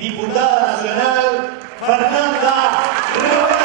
Diputada Nacional, Fernanda Roberta.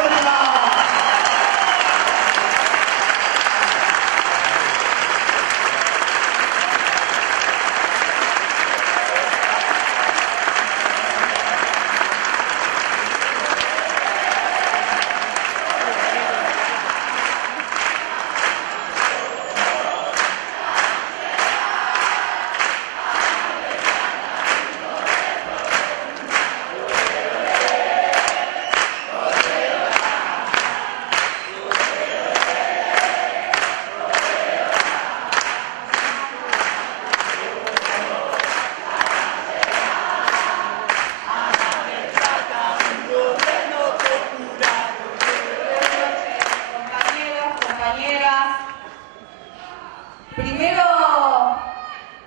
Primero,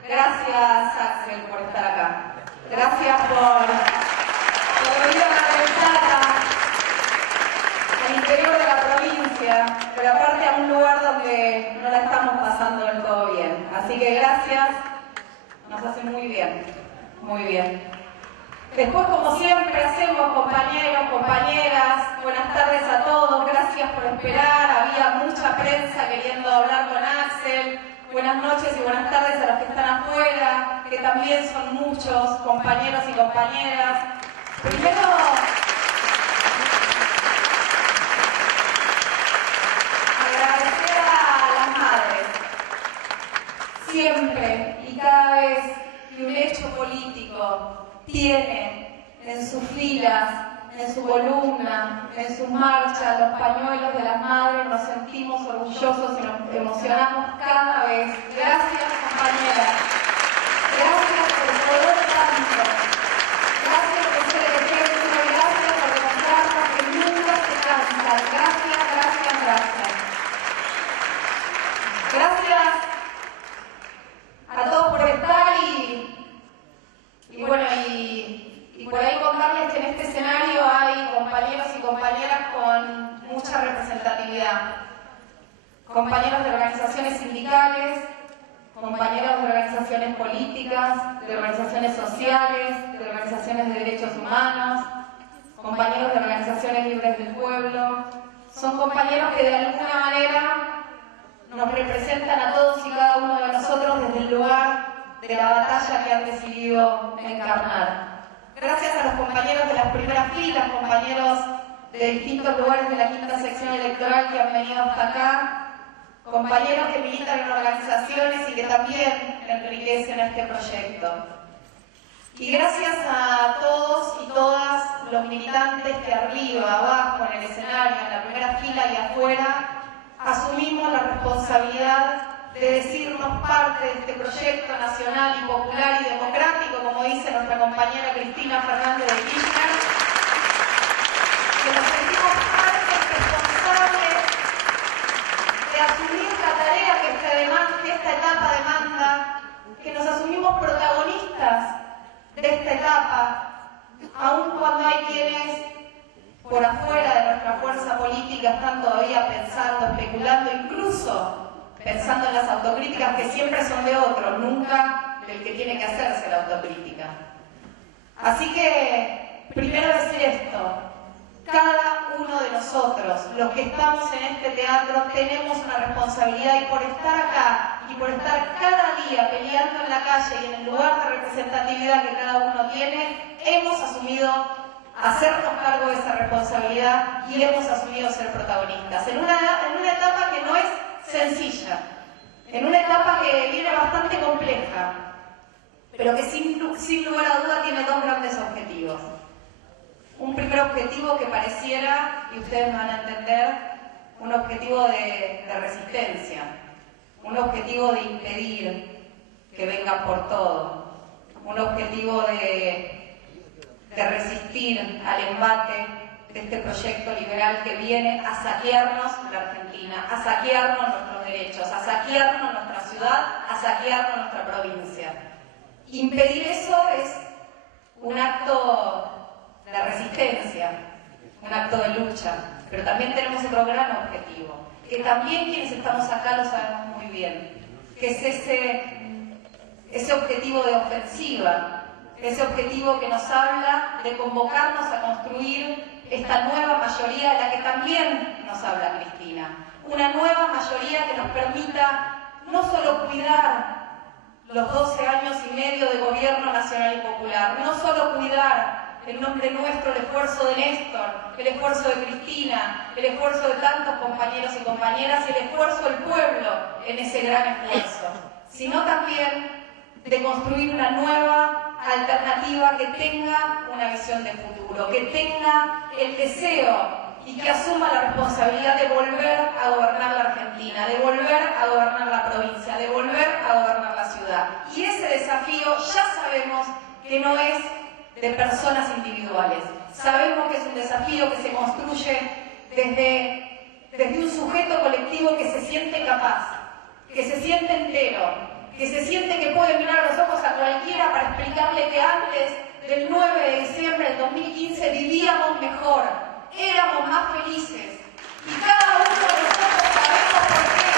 gracias Axel por estar acá. Gracias por venir a Mar del Plata, al interior de la provincia, pero aparte a un lugar donde no la estamos pasando del todo bien. Así que gracias, nos hace muy bien, muy bien. Después, como siempre hacemos, compañeros, compañeras, buenas tardes a todos, gracias por esperar. Había mucha prensa queriendo hablar con Axel. Buenas noches y buenas tardes a los que están afuera, que también son muchos compañeros y compañeras. Primero, agradecer a las madres. Siempre y cada vez que un hecho político tiene en sus filas, en su columna, en sus marchas, los pañuelos de las madres, nos sentimos orgullosos y nos emocionamos cada vez. Gracias, compañeras. Gracias por poder tanto. Gracias por ser ejemplo. Gracias por demostrarnos que nunca se cansan. Gracias, gracias, gracias. Gracias a todos por estar y bueno, y por ahí contarles que en este escenario hay compañeros y compañeras con mucha representatividad. Compañeros de organizaciones sindicales, compañeros de organizaciones políticas, de organizaciones sociales, de organizaciones de derechos humanos, compañeros de organizaciones libres del pueblo. Son compañeros que de alguna manera nos representan a todos y cada uno de nosotros desde el lugar de la batalla que han decidido encarnar. Gracias a los compañeros de las primeras filas, compañeros de distintos lugares de la quinta sección electoral que han venido hasta acá, compañeros que militan en organizaciones y que también enriquecen este proyecto. Y gracias a todos y todas los militantes que arriba, abajo, en el escenario, en la primera fila y afuera, asumimos la responsabilidad de decirnos parte de este proyecto nacional y popular y democrático, como dice nuestra compañera Cristina Fernández de Kirchner, que nos sentimos parte responsable de asumir la tarea que esta etapa demanda, que nos asumimos protagonistas de esta etapa, aun cuando hay quienes por afuera de nuestra fuerza política están todavía pensando, especulando, incluso pensando en las autocríticas que siempre son de otros, nunca del que tiene que hacerse la autocrítica. Así que, primero decir esto, cada uno de nosotros, los que estamos en este teatro, tenemos una responsabilidad y por estar acá y por estar cada día peleando en la calle y en el lugar de representatividad que cada uno tiene, hemos asumido hacernos cargo de esa responsabilidad y hemos asumido ser protagonistas. En una etapa que no es sencilla, en una etapa que viene bastante compleja, pero que sin lugar a duda tiene dos grandes objetivos. Un primer objetivo que pareciera, y ustedes van a entender, un objetivo de resistencia, un objetivo de impedir que vengan por todo, un objetivo de resistir al embate de este proyecto liberal que viene a saquearnos la Argentina, a saquearnos nuestros derechos, a saquearnos nuestra ciudad, a saquearnos nuestra provincia. Impedir eso es un acto de resistencia, un acto de lucha, pero también tenemos otro gran objetivo, que también quienes estamos acá lo sabemos muy bien, que es ese objetivo de ofensiva, ese objetivo que nos habla de convocarnos a construir esta nueva mayoría de la que también nos habla Cristina. Una nueva mayoría que nos permita no solo cuidar los 12 años y medio de gobierno nacional y popular, no solo cuidar en nombre nuestro el esfuerzo de Néstor, el esfuerzo de Cristina, el esfuerzo de tantos compañeros y compañeras y el esfuerzo del pueblo en ese gran esfuerzo, sino también de construir una nueva alternativa que tenga una visión de futuro, que tenga el deseo y que asuma la responsabilidad de volver a gobernar la Argentina, de volver a gobernar la provincia, de volver a gobernar la ciudad. Y ese desafío ya sabemos que no es de personas individuales. Sabemos que es un desafío que se construye desde un sujeto colectivo que se siente capaz, que se siente entero, que se siente que puede mirar a los ojos a cualquiera para explicarle que antes del 9 de diciembre del 2015 vivíamos mejor, éramos más felices. Y cada uno de nosotros sabemos por qué.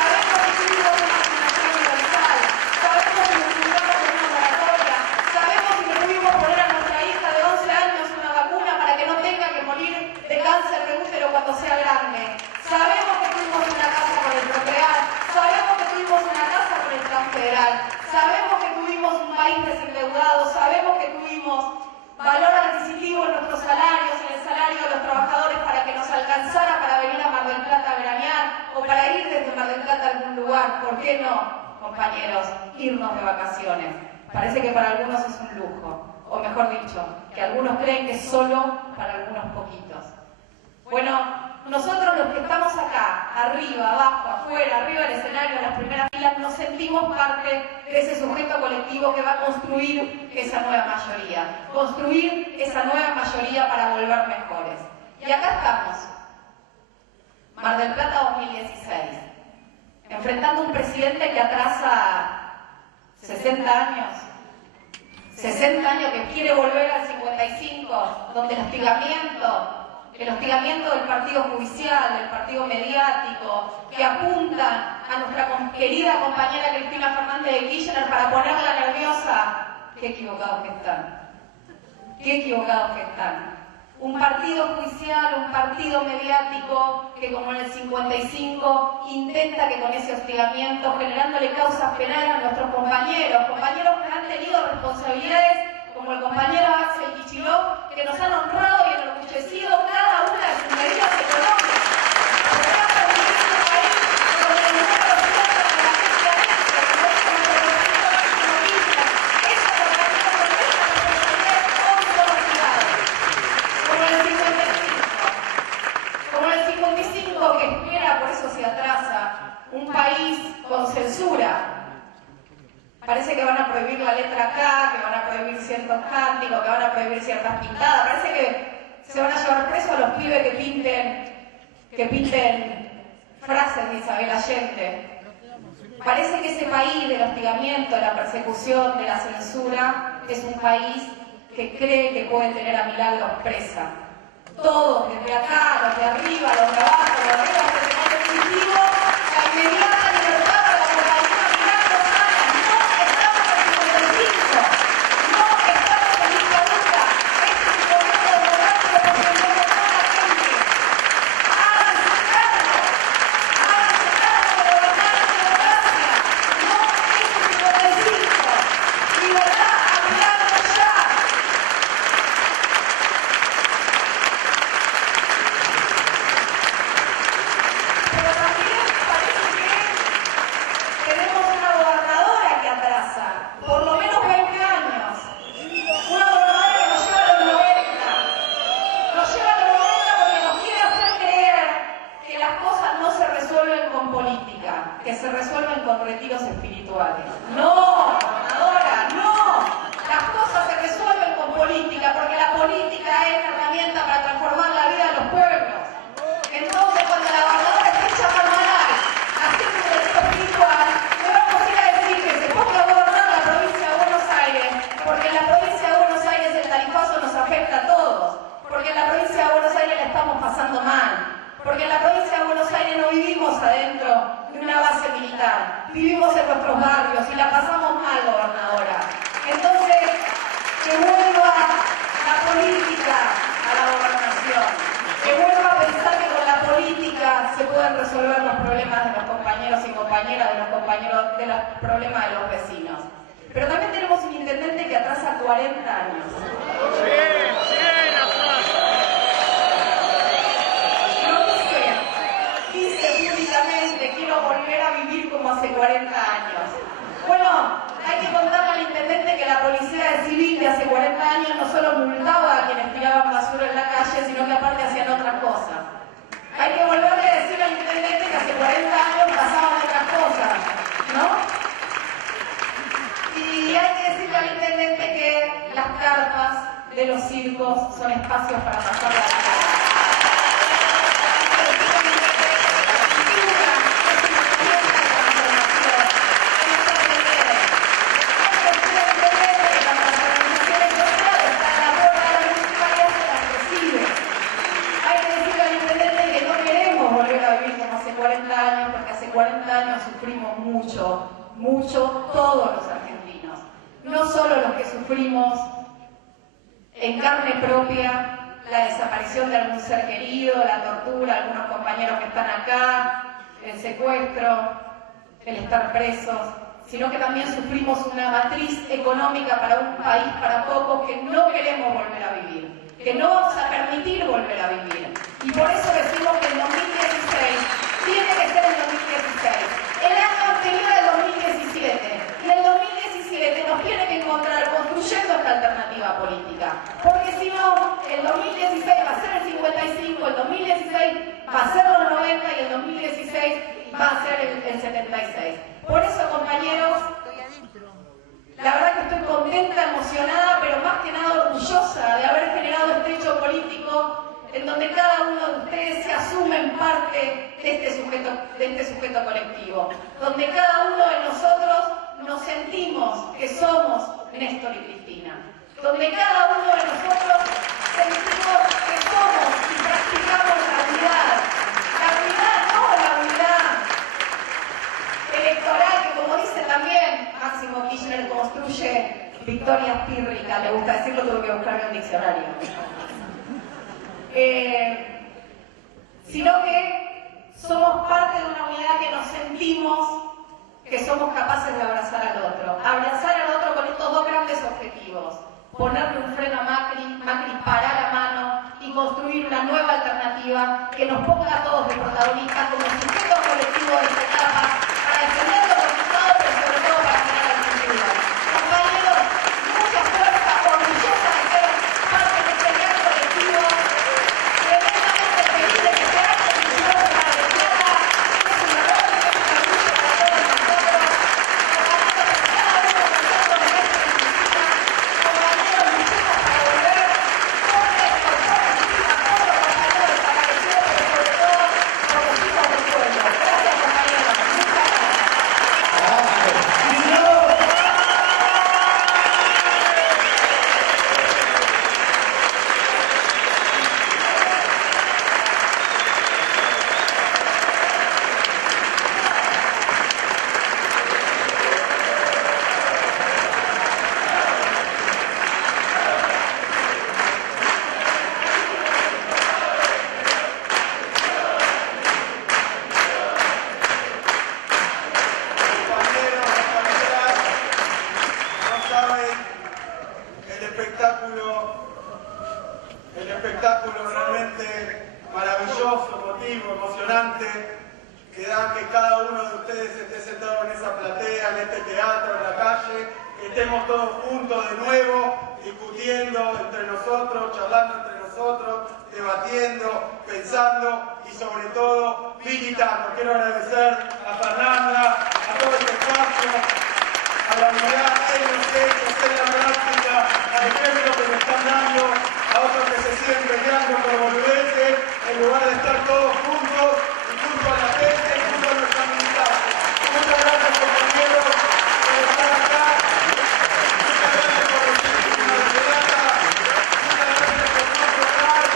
Sabemos que tuvimos una vacunación universal, sabemos que nos fundamos en una moratoria, sabemos que pudimos poner a nuestra hija de 11 años una vacuna para que no tenga que morir de cáncer de útero cuando sea grande. Sabemos que tuvimos una casa con el Procrear, sabemos que tuvimos una casa con el Transfederal, sabemos que tuvimos un país desendeudado, sabemos que tuvimos valor adquisitivo en nuestros salarios, en el salario de los trabajadores para que nos alcanzara para venir a Mar del Plata a veranear o para ir desde Mar del Plata a algún lugar. ¿Por qué no, compañeros, irnos de vacaciones? Parece que para algunos es un lujo, o mejor dicho, que algunos creen que es solo para algunos poquitos. Bueno, nosotros los que estamos acá, arriba, abajo, afuera, arriba del escenario, en las primeras filas, nos sentimos parte de ese sujeto colectivo que va a construir esa nueva mayoría. Construir esa nueva mayoría para volver mejores. Y acá estamos, Mar del Plata 2016, enfrentando un presidente que atrasa 60 años. 60 años que quiere volver al 55, donde el hostigamiento del partido judicial, del partido mediático, que apuntan a nuestra querida compañera Cristina Fernández de Kirchner para ponerla nerviosa. Qué equivocados que están. Qué equivocados que están. Un partido judicial, un partido mediático que como en el 55 intenta que con ese hostigamiento, generándole causas penales a nuestros compañeros que han tenido responsabilidades como el compañero Axel Kicillof, que nos han honrado y enorgullecido cada una de sus medidas económicas. Porque ha permitido un país donde el número de la gente adentro, como dice esa compañía no tiene responsabilidades con velocidades. Como en el 55 que espera, por eso se atrasa, un país con censura. Parece que van a prohibir la letra K, que van a prohibir ciertos cánticos, que van a prohibir ciertas pintadas. Parece que se van a llevar presos a los pibes que pinten frases de Isabel Allende. Parece que ese país del hostigamiento, de la persecución, de la censura, es un país que cree que puede tener a Milagros presa. Todos, desde acá, los de arriba, los de abajo, los de arriba, los de abajo, definitivo, la inmediata libertad para la compañera Milagros Salas. No estamos en 55, no estamos en dictadura. Este es un gobierno democrático porque lo votó la gente. Háganse cargo de gobernar en democracia. No es 55. Libertad a Milagros ya. Pero también problema de los vecinos. Pero también tenemos un intendente que atrasa 40 años. Dice públicamente, quiero volver a vivir como hace 40 años. Bueno, hay que contarle al intendente que la policía civil de hace 40 años no solo multaba a quienes tiraban basura en la calle, sino que aparte hacían otras cosas. Hay que volverle a decir al intendente que hace 40 años pasaban otras cosas, ¿no? Y hay que decirle al intendente que las carpas de los circos son espacios para pasar la vida. Porque hace 40 años sufrimos mucho, todos los argentinos. No solo los que sufrimos en carne propia la desaparición de algún ser querido, la tortura, algunos compañeros que están acá, el secuestro, el estar presos, sino que también sufrimos una matriz económica para un país para pocos que no queremos volver a vivir, que no vamos a permitir volver a vivir. Y por eso decimos que en 2016 tiene que ser el 2016. El año anterior al 2017. Y el 2017 nos tiene que encontrar construyendo esta alternativa política. Porque si no, el 2016 va a ser el 55, el 2016 va a ser los 90 y el 2016 va a ser el 76. Por eso, compañeros, la verdad que estoy contenta, emocionada, pero más que nada orgullosa de haber generado este hecho político en donde cada uno de ustedes se asume en parte de este sujeto colectivo, donde cada uno de nosotros nos sentimos que somos Néstor y Cristina, donde cada uno de nosotros sentimos que somos y practicamos la unidad, no la unidad electoral que, como dice también Máximo Kirchner, construye victorias pírricas, le gusta decirlo, tuve que buscarme un diccionario. Sino que somos parte de una unidad que nos sentimos que somos capaces de abrazar al otro con estos dos grandes objetivos: ponerle un freno a Macri parar a mano y construir una nueva alternativa que nos ponga a todos de protagonistas como sujetos colectivos de esta etapa para defender los resultados, pero sobre todo para generar el futuro. Compañeros, mucha fuerza, orgullosa de ser parte de este gran colectivo. Que da que cada uno de ustedes esté sentado en esa platea, en este teatro, en la calle, que estemos todos juntos de nuevo, discutiendo entre nosotros, charlando entre nosotros, debatiendo, pensando y sobre todo militando. Quiero agradecer a Fernanda, a todo este espacio, a la unidad, a la práctica, al ejemplo que nos están dando, a otros que se siguen peleando por boludeces, en lugar de estar todos juntos, junto a la gente y junto a nuestra militancia. Muchas gracias, compañeros, por estar acá. Muchas gracias por recibirme una liberata. Muchas gracias por no aflojar.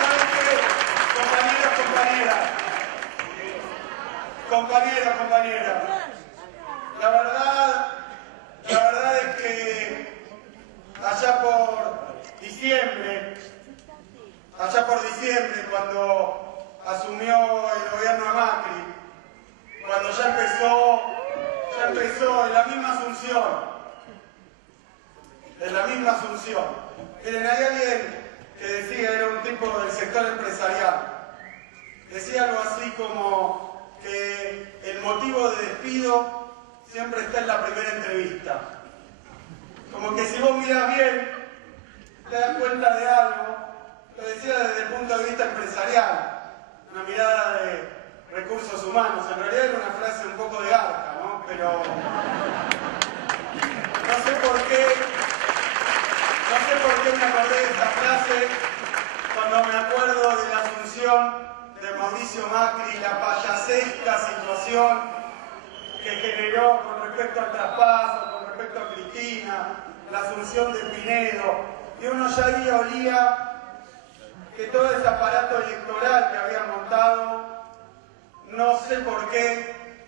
¿Saben qué? Compañeros, compañeras. La verdad es que allá por diciembre, cuando asumió el gobierno de Macri, cuando ya empezó en la misma Asunción. Miren, hay alguien que decía, era un tipo del sector empresarial, decía algo así como que el motivo de despido siempre está en la primera entrevista. Como que si vos mirás bien, te das cuenta de algo. Lo decía desde el punto de vista empresarial, una mirada de recursos humanos. En realidad era una frase un poco de arca, ¿no? Pero no sé por qué me acordé de esta frase cuando me acuerdo de la asunción de Mauricio Macri, la payasesca situación que generó con respecto al traspaso, con respecto a Cristina, la asunción de Pinedo, y uno ya ahí olía que todo ese aparato electoral que habían montado, no sé por qué,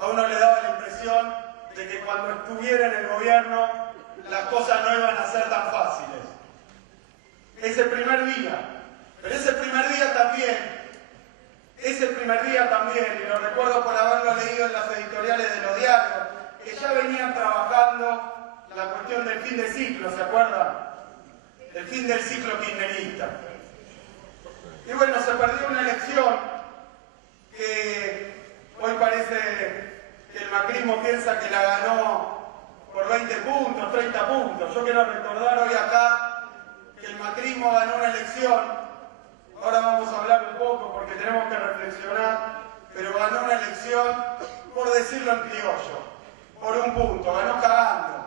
a uno le daba la impresión de que cuando estuviera en el gobierno las cosas no iban a ser tan fáciles. Ese primer día, pero ese primer día también, y lo recuerdo por haberlo leído en las editoriales de los diarios, que ya venían trabajando la cuestión del fin de ciclo, ¿se acuerdan? El fin del ciclo kirchnerista. Y bueno, se perdió una elección que hoy parece que el macrismo piensa que la ganó por 20 puntos, 30 puntos. Yo quiero recordar hoy acá que el macrismo ganó una elección, ahora vamos a hablar un poco porque tenemos que reflexionar, pero ganó una elección, por decirlo en criollo, por un punto, ganó cagando.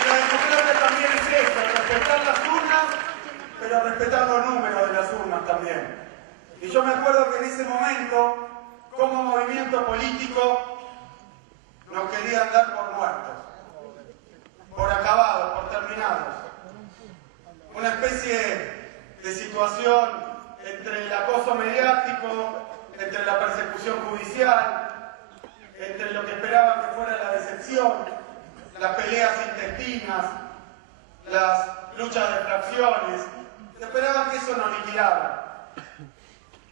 Y la democracia también es eso, respetar las urnas, pero respetar los números de las urnas también. Y yo me acuerdo que en ese momento, como movimiento político, nos querían dar por muertos, por acabados, por terminados. Una especie de situación entre el acoso mediático, entre la persecución judicial, entre lo que esperaban que fuera la decepción, las peleas intestinas, las luchas de fracciones. Esperaban que eso nos liquidara.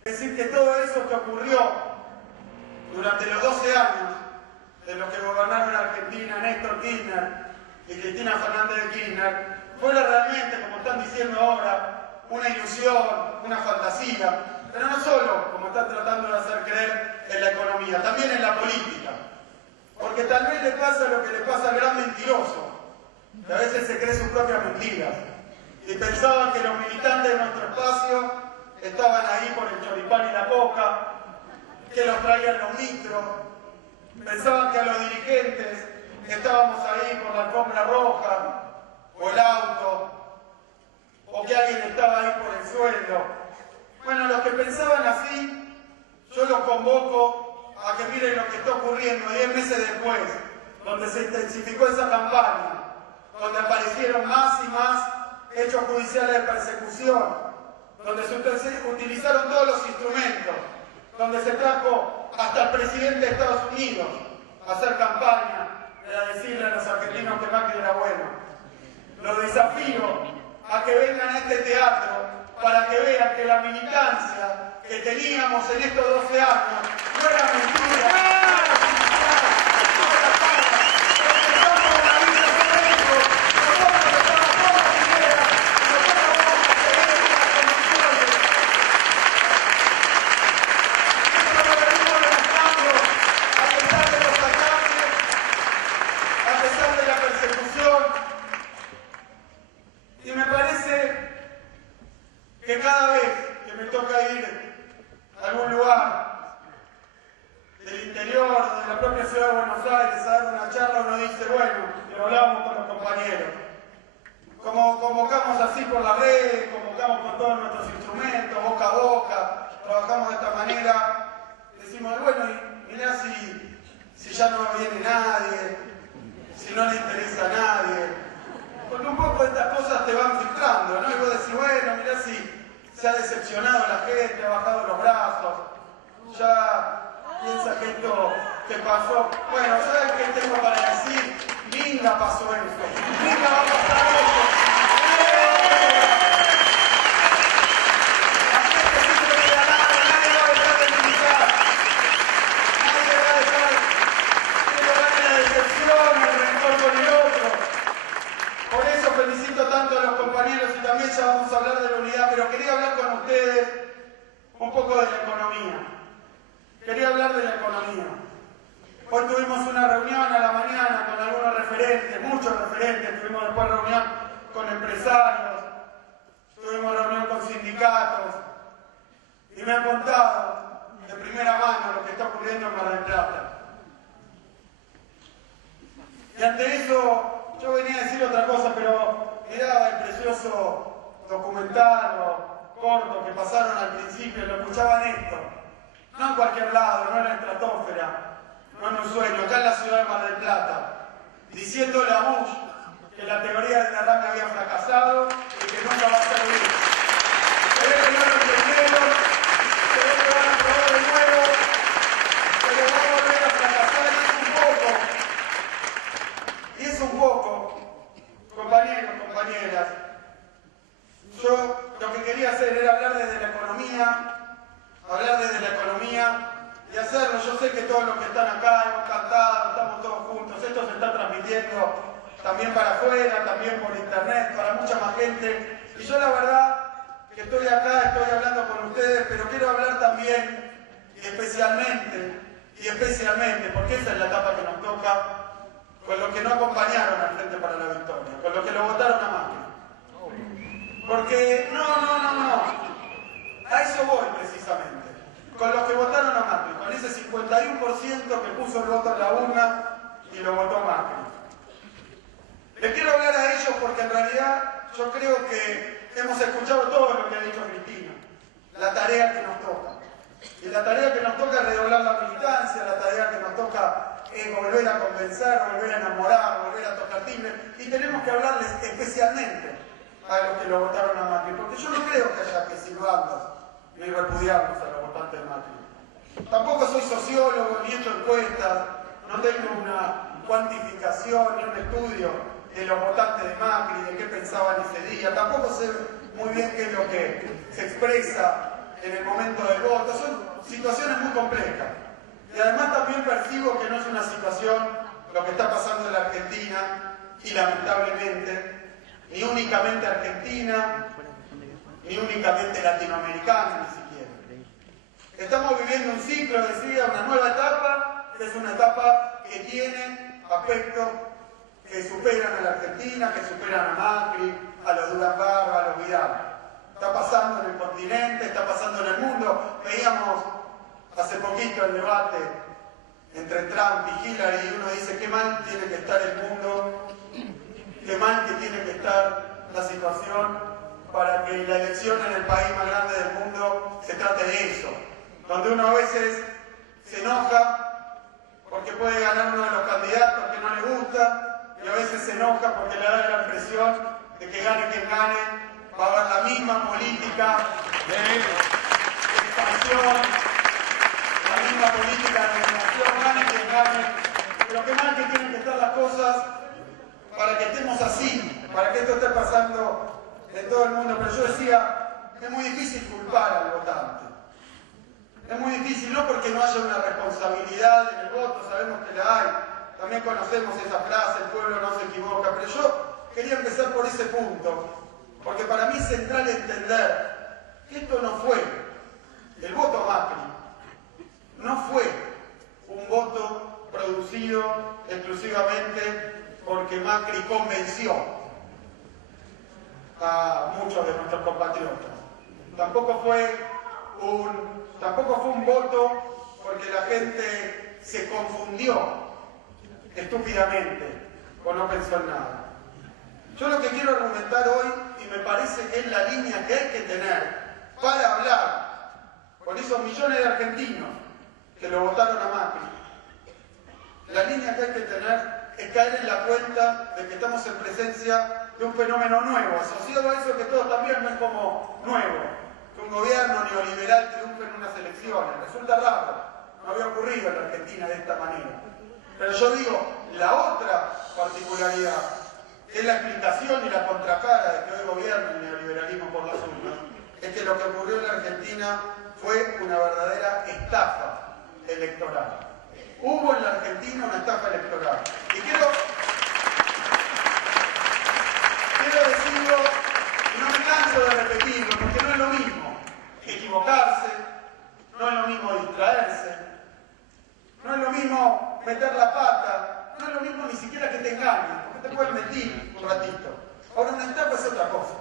Es decir, que todo eso que ocurrió durante los 12 años de los que gobernaron Argentina, Néstor Kirchner y Cristina Fernández de Kirchner, fuera realmente, como están diciendo ahora, una ilusión, una fantasía, pero no solo, como están tratando de hacer creer, en la economía, también en la política. Porque tal vez le pasa lo que le pasa al gran mentiroso, que a veces se cree sus propias mentiras, y pensaban que los militantes de nuestro espacio estaban ahí por el choripán y la coca, que los traían los micros, pensaban que a los dirigentes estábamos ahí por la alfombra roja, o el auto, o que alguien estaba ahí por el sueldo. Bueno, los que pensaban así, yo los convoco a que miren lo que está ocurriendo 10 meses después, donde se intensificó esa campaña, donde aparecieron más y más hechos judiciales de persecución, donde se utilizaron todos los instrumentos, donde se trajo hasta el presidente de Estados Unidos a hacer campaña, a decirle a los argentinos que Macri era bueno. Los desafío a que vengan a este teatro para que vean que la militancia que teníamos en estos 12 años no era mentira. Convocamos así por las redes, convocamos con todos nuestros instrumentos, boca a boca, trabajamos de esta manera, decimos, bueno, y mirá si ya no viene nadie, si no le interesa a nadie, porque un poco estas cosas te van filtrando, ¿no? Y vos decís, bueno, mirá si se ha decepcionado la gente, ha bajado los brazos, ya piensa que esto que pasó, bueno, ¿sabes qué tengo para decir? Linda pasó esto, linda va a pasar esto. ya vamos a hablar de la unidad, pero quería hablar con ustedes un poco de la economía. Quería hablar de la economía. Hoy tuvimos una reunión a la mañana con algunos referentes, muchos referentes, tuvimos después reunión con empresarios, tuvimos reunión con sindicatos, y me han contado de primera mano lo que está ocurriendo en Mar del Plata. Y ante eso, yo venía a decir otra cosa, pero miraba el precioso documental o corto que pasaron al principio, lo escuchaban esto. No en cualquier lado, no en la estratosfera, no en un sueño, acá en la ciudad de Mar del Plata, diciéndole a Bush que la teoría del derrame había fracasado y que nunca va a servir. Se ve que no lo entendieron, se ve que van a probar de nuevo, pero va a volver a fracasar y es un poco, compañeros, compañeras, yo lo que quería hacer era hablar desde la economía, y hacerlo. Yo sé que todos los que están acá hemos cantado, estamos todos juntos, esto se está transmitiendo también para afuera, también por internet, para mucha más gente, y yo la verdad que estoy acá, estoy hablando con ustedes, pero quiero hablar también, y especialmente, porque esa es la etapa que nos toca, con los que no acompañaron al Frente para la Victoria, con los que lo votaron a Macri. Porque, no, a eso voy precisamente. Con los que votaron a Macri, con ese 51% que puso el voto en la urna y lo votó Macri. Les quiero hablar a ellos porque en realidad yo creo que hemos escuchado todo lo que ha dicho Cristina, la tarea que nos toca. Y la tarea que nos toca es redoblar la militancia, la tarea que nos toca es volver a convencer, volver a enamorar, volver a tocar timbre. Y tenemos que hablarles especialmente a los que lo votaron a Macri, porque yo no creo que haya que silbarlos ni repudiarlos a los votantes de Macri. Tampoco soy sociólogo, ni he hecho encuestas, no tengo una cuantificación ni un estudio de los votantes de Macri, de qué pensaban ese día. Tampoco sé muy bien qué es lo que se expresa en el momento del voto. Son situaciones muy complejas. Y además también percibo que no es una situación lo que está pasando en la Argentina, y lamentablemente, ni únicamente Argentina, ni únicamente latinoamericana, ni siquiera. Estamos viviendo un ciclo, decía, una nueva etapa, que es una etapa que tiene aspectos que superan a la Argentina, que superan a Macri, a los Durán Barba, a los Vidal. Está pasando en el continente, está pasando en el mundo. Veíamos hace poquito el debate entre Trump y Hillary, y uno dice, qué mal tiene que estar el mundo, qué mal que tiene que estar la situación para que la elección en el país más grande del mundo se trate de eso, donde uno a veces se enoja porque puede ganar uno de los candidatos que no le gusta, y a veces se enoja porque le da la impresión de que gane quien gane, va a haber la misma política de expansión, la misma política de dominación, gane quien gane, pero qué mal que tienen que estar las cosas para que estemos así, para que esto esté pasando en todo el mundo. Pero yo decía, es muy difícil culpar al votante. Es muy difícil, no porque no haya una responsabilidad en el voto, sabemos que la hay, también conocemos esa frase, el pueblo no se equivoca, pero yo quería empezar por ese punto, porque para mí es central entender que esto no fue, el voto Macri, no fue un voto producido exclusivamente porque Macri convenció a muchos de nuestros compatriotas. Tampoco fue un voto porque la gente se confundió estúpidamente o no pensó en nada. Yo lo que quiero argumentar hoy, y me parece que es la línea que hay que tener para hablar con esos millones de argentinos que lo votaron a Macri, la línea que hay que tener es caer en la cuenta de que estamos en presencia de un fenómeno nuevo, asociado a eso que todos también ven como nuevo, que un gobierno neoliberal triunfe en unas elecciones. Resulta raro, no había ocurrido en la Argentina de esta manera. Pero yo digo, la otra particularidad es la explicación y la contracara de que hoy gobierna el neoliberalismo por las urnas, es que lo que ocurrió en la Argentina fue una verdadera estafa electoral. Hubo en la Argentina una estafa electoral. Y quiero decirlo, y no me canso engañen, porque te pueden mentir un ratito. Ahora una estafa es otra cosa.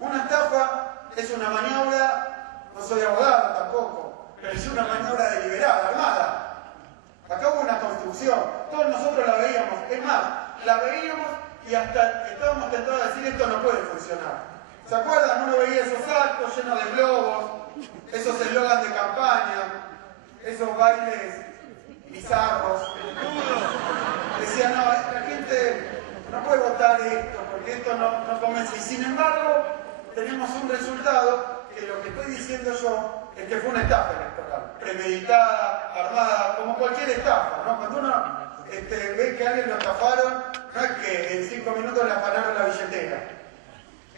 Una estafa es una maniobra, no soy abogado tampoco, pero es una maniobra deliberada, armada. Acá hubo una construcción, todos nosotros la veíamos, es más, la veíamos y hasta estábamos tentados de decir esto no puede funcionar. ¿Se acuerdan? Uno veía esos actos llenos de globos, esos eslogans de campaña, esos bailes bizarros. Decía, no, la gente no puede votar esto, porque esto no convence. Y sin embargo, tenemos un resultado que lo que estoy diciendo yo es que fue una estafa electoral, premeditada, armada, como cualquier estafa, ¿no? Cuando uno ve que a alguien lo estafaron, no es que en 5 minutos le afanaron la billetera,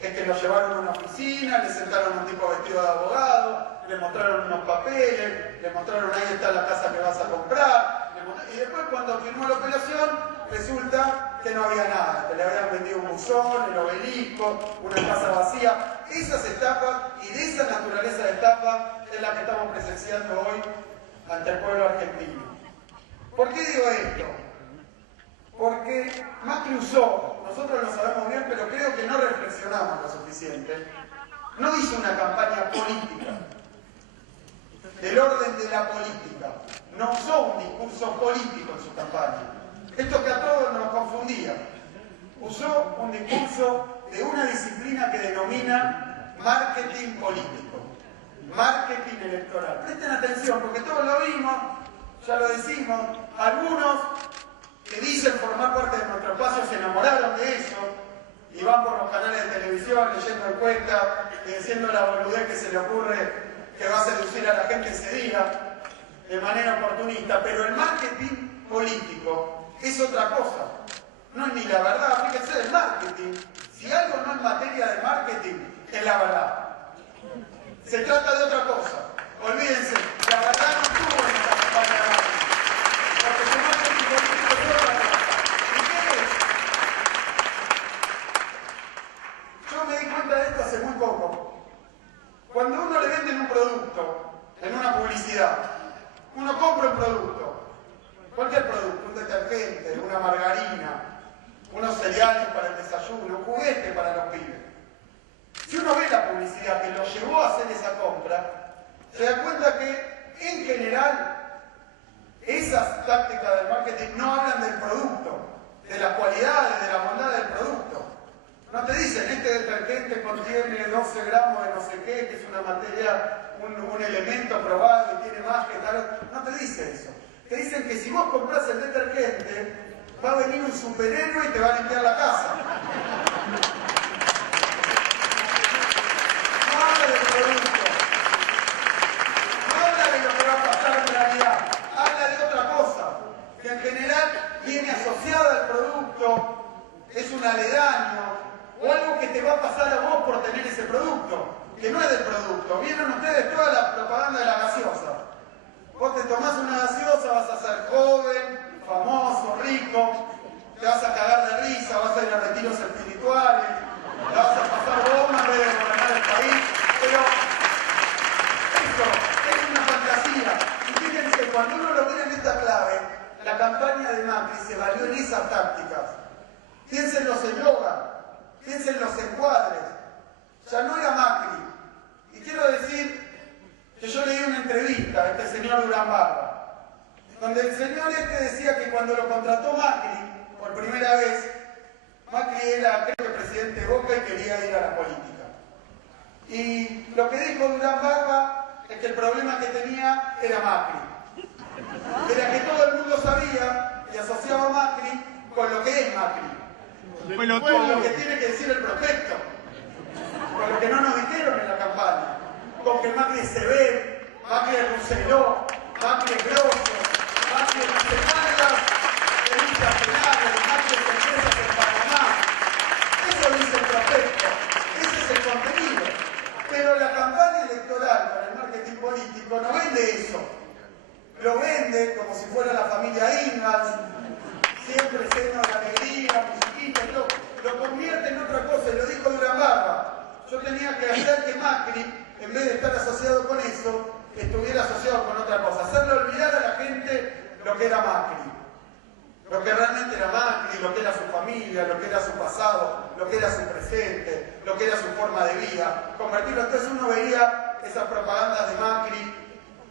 es que lo llevaron a una oficina, le sentaron a un tipo vestido de abogado, le mostraron unos papeles, le mostraron ahí está la casa que vas a comprar, y después cuando firmó la operación resulta que no había nada, que le habían vendido un buzón, el obelisco, una casa vacía. Esas estafas y de esa naturaleza de estafa es la que estamos presenciando hoy ante el pueblo argentino. ¿Por qué digo esto? Porque Macri usó, nosotros lo sabemos bien, pero creo que no reflexionamos lo suficiente, no hizo una campaña política, del orden de la política, no usó un discurso político en su campaña. Esto que a todos nos confundía. Usó un discurso de una disciplina que denomina marketing político, marketing electoral. Presten atención, porque todos lo vimos, ya lo decimos, algunos que dicen formar parte de nuestro espacio se enamoraron de eso y van por los canales de televisión leyendo encuestas y diciendo la boludez que se le ocurre que va a seducir a la gente ese día de manera oportunista, pero el marketing político es otra cosa, no es ni la verdad. Fíjense, el marketing, si algo no es materia de marketing, es la verdad. Se trata de otra cosa. Olvídense, la verdad no estuvo en esta campaña de marketing, porque su marketing político es otra cosa. ¿Y qué es? Yo me di cuenta de esto hace muy poco. Cuando a uno le venden un producto en una publicidad, uno compra un producto, cualquier producto, un detergente, una margarina, unos cereales para el desayuno, un juguete para los pibes. Si uno ve la publicidad que lo llevó a hacer esa compra, se da cuenta que, en general, esas tácticas del marketing no hablan del producto, de las cualidades, de la bondad del producto. No te dicen, este detergente contiene 12 gramos de no sé qué, que es una materia, un elemento probado y tiene más que tal. No te dice eso. Te dicen que si vos compras el detergente, va a venir un superhéroe y te va a limpiar la casa. No habla del producto. No habla de lo que va a pasar en realidad. Habla de otra cosa, que en general viene asociada al producto, es un aledaño, o algo que te va a pasar a vos por tener ese producto, que no es del producto. ¿Vieron ustedes toda la propaganda de la gaseosa? Vos te tomás una gaseosa, vas a ser joven, famoso, rico, te vas a cagar de risa, vas a ir a retiros espirituales, te vas a pasar bomba en vez de gobernar el país, pero eso es una fantasía. Y fíjense, cuando uno lo mira en esta clave, la campaña de Macri se valió en esas tácticas. Piensen los eslogan, piensen los encuadres. Ya no era Macri. Y quiero decir que yo leí una entrevista a este señor Durán Barba, donde el señor decía que cuando lo contrató Macri, por primera vez, Macri era, creo que presidente de Boca y quería ir a la política. Y lo que dijo Durán Barba es que el problema que tenía era Macri. Era que todo el mundo sabía y asociaba a Macri con lo que es Macri. Con lo que tiene que decir el prospecto. Con lo que no nos dijeron en la campaña. Con que Macri es severo, Macri es Rousselot, Macri es grosso, Macri es nacional, denuncias penales, Macri es empresas en Panamá. Eso dice el prospecto, ese es el contenido. Pero la campaña electoral con el marketing político no vende eso. Lo vende como si fuera la familia Ingalls, siempre lleno de alegría, musiquita y todo. Lo convierte en otra cosa, y lo dijo Durán Barba. Yo tenía que hacer que Macri, en vez de estar asociado con eso, estuviera asociado con otra cosa. Hacerle olvidar a la gente lo que era Macri. lo que realmente era Macri, lo que era su familia, lo que era su pasado, lo que era su presente, lo que era su forma de vida, convertirlo. Entonces uno veía esas propagandas de Macri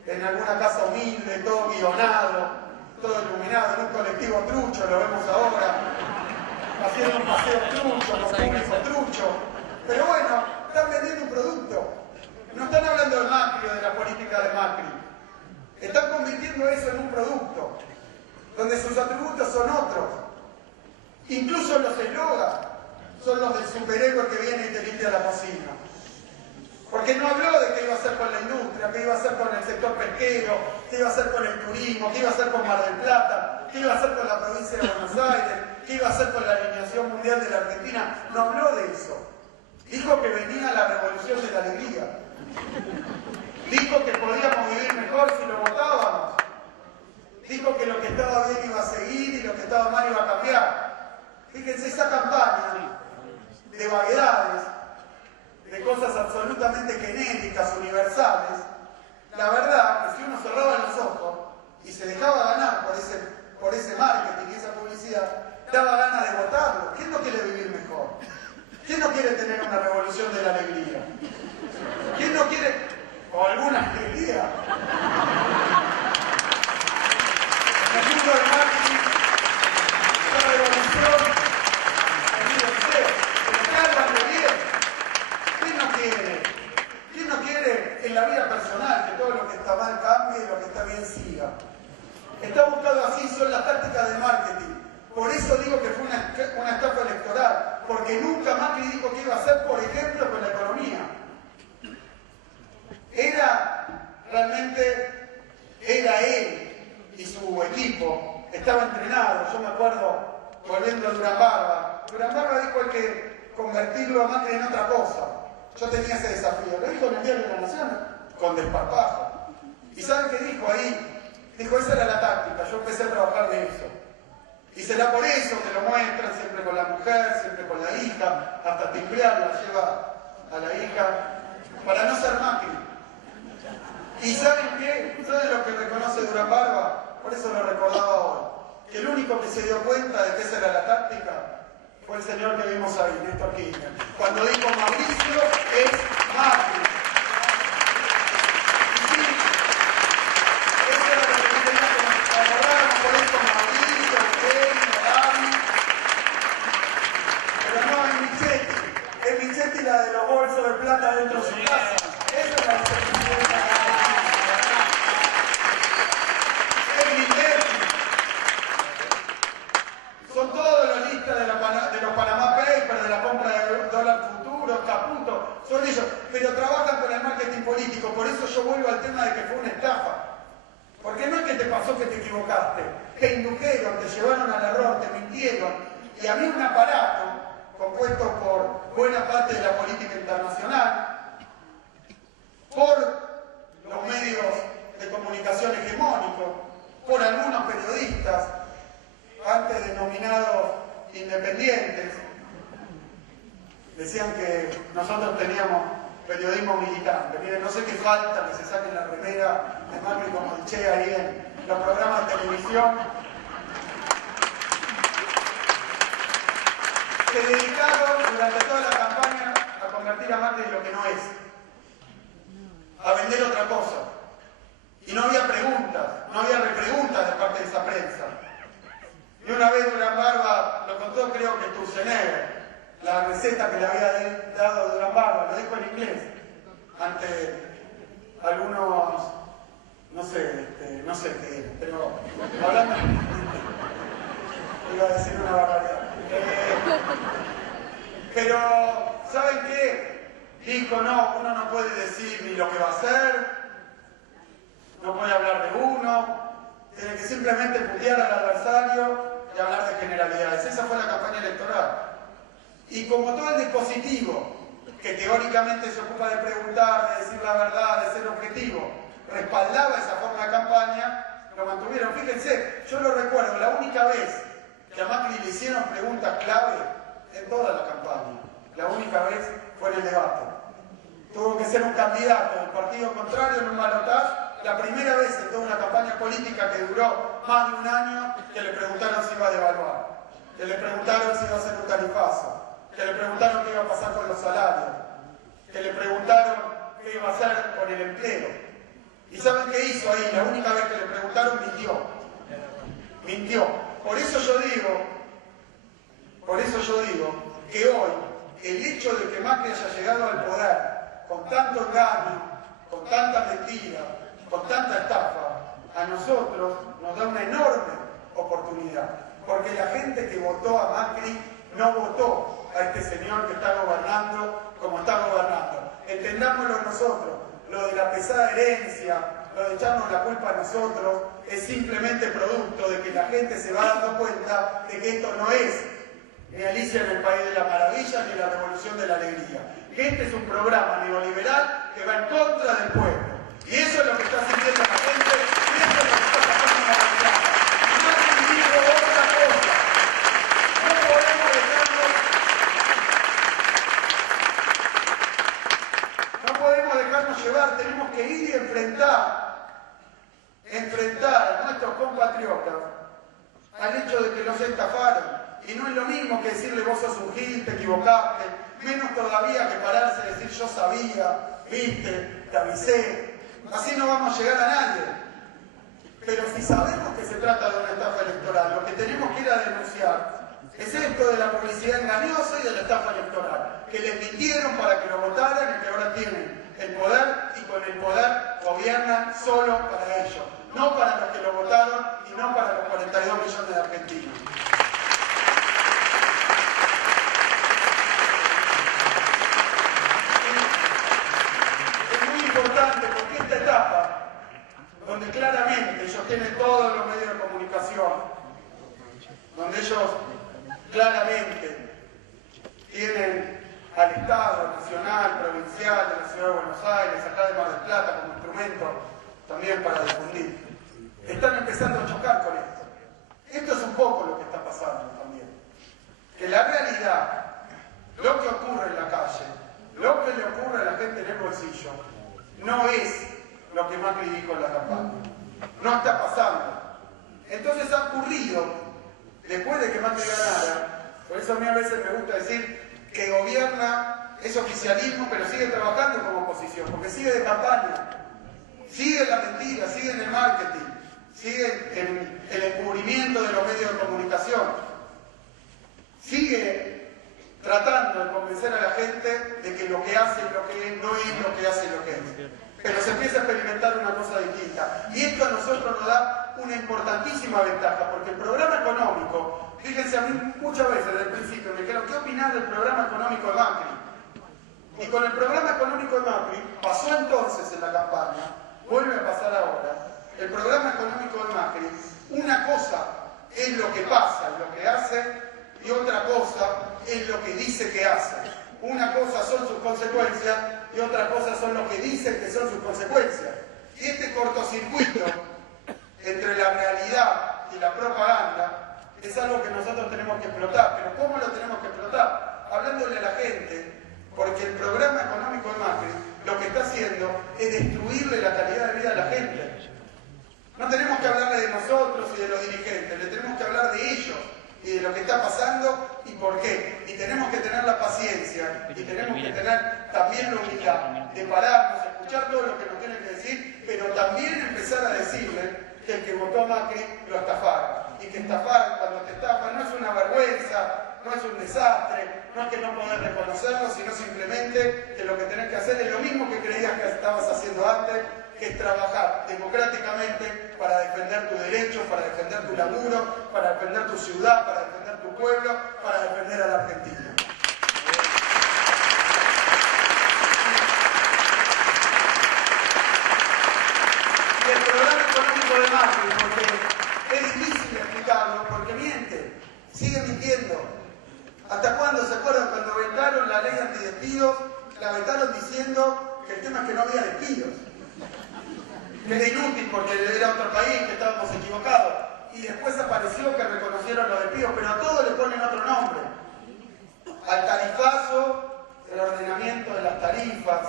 en alguna casa humilde, todo guionado, todo iluminado, en un colectivo trucho, lo vemos ahora, haciendo un paseo trucho, con público trucho. Pero bueno, están vendiendo un producto. No están hablando de Macri o de la política de Macri. Están convirtiendo eso en un producto, donde sus atributos son otros. Incluso los eslogans son los del superhéroe que viene y te limpia la cocina. Porque no habló de qué iba a hacer con la industria, qué iba a hacer con el sector pesquero, qué iba a hacer con el turismo, qué iba a hacer con Mar del Plata, qué iba a hacer con la provincia de Buenos Aires, qué iba a hacer con la alineación mundial de la Argentina. No habló de eso. Dijo que venía la revolución de la alegría. Dijo que podíamos vivir mejor si lo votábamos. Dijo que lo que estaba bien iba a seguir y lo que estaba mal iba a cambiar. Fíjense, esa campaña de vaguedades, de cosas absolutamente genéricas, universales, la verdad que si uno cerraba los ojos y se dejaba ganar por ese marketing y esa publicidad, daba ganas de votarlo. ¿Quién no quiere vivir mejor? ¿Quién no quiere tener una revolución de la alegría? ¿Quién no quiere, o alguna alegría? En el mundo del marketing, la revolución, olvídense, pero cálmate bien. ¿Quién no quiere? ¿Quién no quiere en la vida personal que todo lo que está mal cambie y lo que está bien siga? Está buscado así, son las tácticas de marketing. Por eso digo que fue una estafa electoral, porque nunca Macri dijo que iba a hacer, por ejemplo, con la economía. Era él y su equipo, estaba entrenado. Yo me acuerdo, volviendo a Durán Barba. Durán Barba dijo hay que convertirlo a Macri en otra cosa. Yo tenía ese desafío. Lo dijo en el Diario de la Nación, con desparpajo. ¿Y saben qué dijo ahí? Dijo, esa era la táctica. Yo empecé a trabajar de eso. Y será por eso que lo muestran siempre con la mujer, siempre con la hija, hasta timbrear la lleva a la hija, para no ser Macri. ¿Y saben qué? ¿Saben lo que reconoce Durán Barba? Por eso lo recordaba hoy. Que el único que se dio cuenta de que esa era la táctica fue el señor que vimos ahí, Néstor Kirchner. Cuando dijo Mauricio es Macri. Y sí, eso era lo que no tenía que nos acordáramos, por eso Mauricio, Eugenio, Gaby. Pero no es Michetti. Es Michetti la de los bolsos de plata dentro de su casa. Esa es la diferencia. Son todos los listas de los Panama Papers, de la compra de dólar futuro, Caputo, son ellos, pero trabajan con el marketing político. Por eso yo vuelvo al tema de que fue una estafa. Porque no es que te pasó que te equivocaste, te indujeron, te llevaron al error, te mintieron. Y había un aparato compuesto por buena parte de la política internacional, por los medios de comunicación hegemónicos, por algunos periodistas, antes denominados independientes. Decían que nosotros teníamos periodismo militante. Miren, no sé qué falta que se saquen la remera de Macri como el Che ahí en los programas de televisión. Se dedicaron durante toda la campaña a convertir a Macri en lo que no es, a vender otra cosa. Y no había preguntas, no había repreguntas de parte de esa prensa. Y una vez Durán Barba lo contó, creo que Turcener, la receta que le había dado Durán Barba, lo dijo en inglés, ante algunos, no sé qué, pero hablando, iba a decir una barbaridad. Pero, ¿saben qué? Dijo, no, uno no puede decir ni lo que va a hacer, no puede hablar de uno, tiene que simplemente putear al adversario y hablar de generalidades. Esa fue la campaña electoral. Y como todo el dispositivo que teóricamente se ocupa de preguntar, de decir la verdad, de ser objetivo, respaldaba esa forma de campaña, lo mantuvieron. Fíjense, yo lo recuerdo, la única vez que a Macri le hicieron preguntas clave en toda la campaña, la única vez fue en el debate. Tuvo que ser un candidato del partido contrario en un balotaje, la primera vez en toda una campaña política que duró más de un año que le preguntaron si iba a devaluar, que le preguntaron si iba a hacer un tarifazo, que le preguntaron qué iba a pasar con los salarios, que le preguntaron qué iba a hacer con el empleo. ¿Y saben qué hizo ahí? La única vez que le preguntaron, mintió. Mintió. Por eso yo digo que hoy el hecho de que Macri haya llegado al poder con tanto engaño, con tanta mentira, con tanta estafa, a nosotros nos da una enorme oportunidad. Porque la gente que votó a Macri no votó a este señor que está gobernando como está gobernando. Entendámoslo nosotros. Lo de la pesada herencia, lo de echarnos la culpa a nosotros, es simplemente producto de que la gente se va dando cuenta de que esto no es ni Alicia en el País de la Maravilla ni la Revolución de la Alegría. Que este es un programa neoliberal que va en contra del pueblo. Y eso es lo que está sintiendo la gente, y eso es lo que está pasando en la realidad. Nadie dijo otra cosa. No podemos dejarnos llevar, tenemos que ir y enfrentar a nuestros compatriotas al hecho de que los estafaron. Y no es lo mismo que decirle vos sos un gil, te equivocaste, menos todavía que pararse y decir yo sabía, viste, te avisé. Así no vamos a llegar a nadie. Pero si sabemos que se trata de una estafa electoral, lo que tenemos que ir a denunciar es esto de la publicidad engañosa y de la estafa electoral, que les mintieron para que lo votaran y que ahora tienen el poder y con el poder gobiernan solo para ellos, no para los que lo votaron y no para los 42 millones de argentinos. Es muy importante porque esta etapa, donde claramente ellos tienen todos los medios de comunicación, donde ellos claramente tienen al Estado nacional, provincial de la Ciudad de Buenos Aires, acá de Mar del Plata como instrumento también para difundir. Están empezando a chocar con esto. Esto es un poco lo que está pasando también. Que la realidad, lo que ocurre en la calle, lo que le ocurre a la gente en el bolsillo, no es lo que Macri dijo en la campaña. No está pasando. Entonces ha ocurrido, después de que Macri ganara, por eso a mí a veces me gusta decir que gobierna, es oficialismo, pero sigue trabajando como oposición, porque sigue de campaña, sigue en la mentira, sigue en el marketing, sigue en el encubrimiento de los medios de comunicación, sigue tratando de convencer a la gente de que lo que hace es lo que es, no es lo que hace lo que es. Pero se empieza a experimentar una cosa distinta. Y esto a nosotros nos da una importantísima ventaja, porque el programa económico, fíjense, a mí muchas veces desde el principio me dijeron, ¿qué opinás del programa económico de Macri? Y con el programa económico de Macri, pasó entonces en la campaña, vuelve a pasar ahora, el programa económico de Macri, una cosa es lo que pasa, lo que hace, y otra cosa es lo que dice que hace. Una cosa son sus consecuencias y otra cosa son lo que dicen que son sus consecuencias. Y este cortocircuito entre la realidad y la propaganda es algo que nosotros tenemos que explotar. ¿Pero cómo lo tenemos que explotar? Hablándole a la gente, porque el programa económico de Macri lo que está haciendo es destruirle la calidad de vida a la gente. No tenemos que hablarle de nosotros y de los dirigentes, le tenemos que hablar de ellos y de lo que está pasando y por qué. Y tenemos que tener la paciencia y tenemos que tener también la humildad de pararnos, escuchar todo lo que nos tienen que decir, pero también empezar a decirle que el que votó a Macri lo estafaron. Y que estafar, cuando te estafan, no es una vergüenza, no es un desastre, no es que no podés reconocerlo, sino simplemente que lo que tenés que hacer es lo mismo que creías que estabas haciendo antes, que es trabajar democráticamente para defender tus derechos, para defender tu laburo, para defender tu ciudad, para defender tu pueblo, para defender a la Argentina. Y el programa económico de Macri, porque es difícil explicarlo, porque miente, sigue mintiendo. ¿Hasta cuándo? ¿Se acuerdan cuando vetaron la ley antidespidos? La vetaron diciendo que el tema es que no había despidos. Que era inútil porque era otro país, que estábamos equivocados. Y después apareció que reconocieron los despidos, pero a todos le ponen otro nombre. Al tarifazo, el ordenamiento de las tarifas,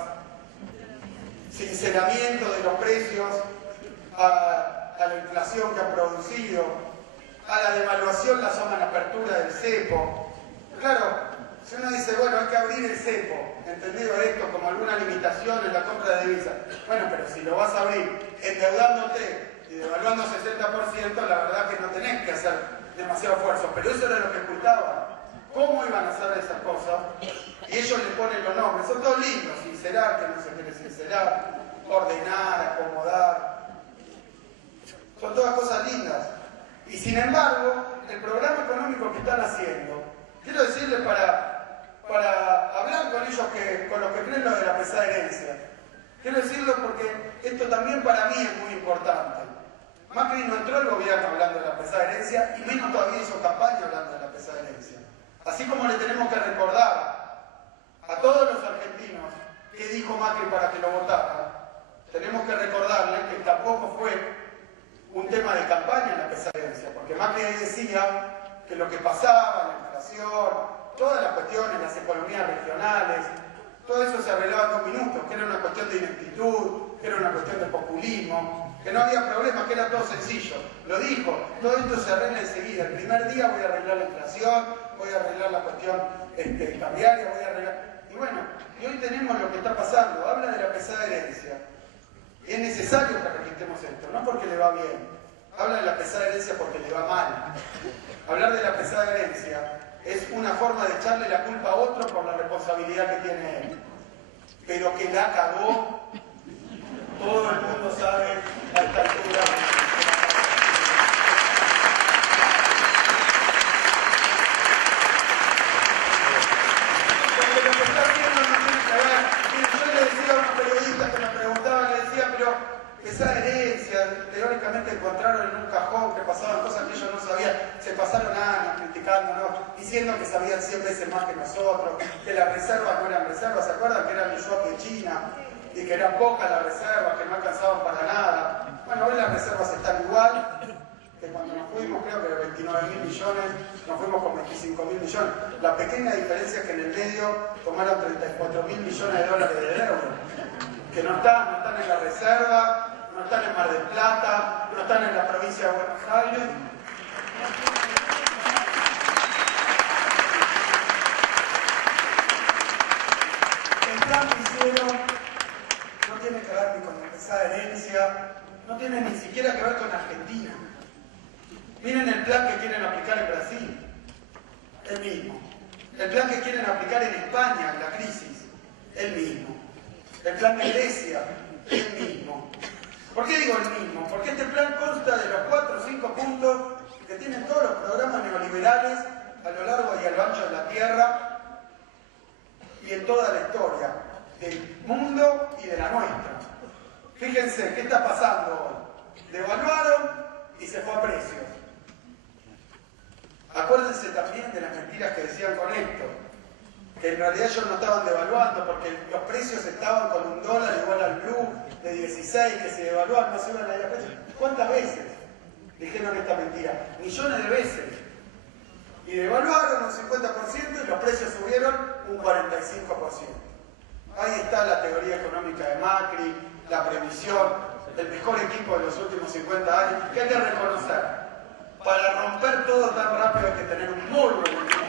sinceramiento de los precios, a a la inflación que ha producido, a la devaluación, la zona en apertura del cepo. Claro, si uno dice, bueno, hay que abrir el cepo, entendido esto como alguna limitación en la compra de divisas, bueno, pero si lo vas a abrir endeudándote y devaluando 60%, la verdad que no tenés que hacer demasiado esfuerzo, pero eso era lo que ocultaban. ¿Cómo iban a hacer esas cosas? Y ellos le ponen los nombres, son todos lindos, sincerar, que no se quiere sincerar, ordenar, acomodar, son todas cosas lindas. Y sin embargo, el programa económico que están haciendo, quiero decirles para hablar con ellos con los que creen lo de la pesada herencia, quiero decirlo porque esto también para mí es muy importante. Macri no entró al gobierno hablando de la pesada herencia y menos todavía hizo campaña hablando de la pesada herencia. Así como le tenemos que recordar a todos los argentinos qué dijo Macri para que lo votaran, tenemos que recordarle que tampoco fue un tema de campaña en la pesada herencia, porque Macri decía que lo que pasaba, la inflación, todas las cuestiones, las economías regionales, todo eso se arreglaba en 2 minutos, que era una cuestión de ineptitud, que era una cuestión de populismo, que no había problema, que era todo sencillo. Lo dijo, todo esto se arregla enseguida. El primer día voy a arreglar la inflación, voy a arreglar la cuestión cambiaria, voy a arreglar... Y bueno, y hoy tenemos lo que está pasando, habla de la pesada herencia. Y es necesario que registremos esto, no porque le va bien, habla de la pesada herencia porque le va mal. Hablar de la pesada herencia es una forma de echarle la culpa a otro por la responsabilidad que tiene él. Pero que la cagó, todo el mundo sabe a esta altura. Porque lo que está haciendo no tiene que ver. Yo le decía a unos periodistas que me preguntaban, le decía, pero esa herencia, teóricamente encontraron en un cajón que pasaban cosas que ellos no sabían, se pasaron años criticándonos, diciendo que sabían 100 veces más que nosotros, que las reservas no eran reservas, ¿se acuerdan que eran el yuan de China? Y que eran pocas las reservas, que no alcanzaban para nada. Bueno, hoy las reservas están igual que cuando nos fuimos, creo que de 29.000 millones, nos fuimos con 25.000 millones. La pequeña diferencia es que en el medio tomaron 34.000 millones de dólares de deuda, que no están en la reserva, no están en Mar del Plata, no están en la provincia de Buenos Aires. El plan que hicieron no tiene que ver ni con la pesada herencia, no tiene ni siquiera que ver con Argentina. Miren el plan que quieren aplicar en Brasil, el mismo. El plan que quieren aplicar en España, en la crisis, el mismo. El plan de Grecia, el mismo. ¿Por qué digo el mismo? Porque este plan consta de los 4 o 5 puntos que tienen todos los programas neoliberales a lo largo y a lo ancho de la tierra y en toda la historia del mundo y de la nuestra. Fíjense, ¿qué está pasando hoy? Devaluaron y se fue a precios. Acuérdense también de las mentiras que decían con esto, que en realidad ellos no estaban devaluando porque los precios estaban con un dólar igual al blue de 16, que se devaluaban, no se iban a ir a precios. ¿Cuántas veces dijeron esta mentira? Millones de veces. Y devaluaron un 50% y los precios subieron un 45%. Ahí está la teoría económica de Macri, la previsión, el mejor equipo de los últimos 50 años, que hay que reconocer. Para romper todo tan rápido hay que tener un muy buen equipo.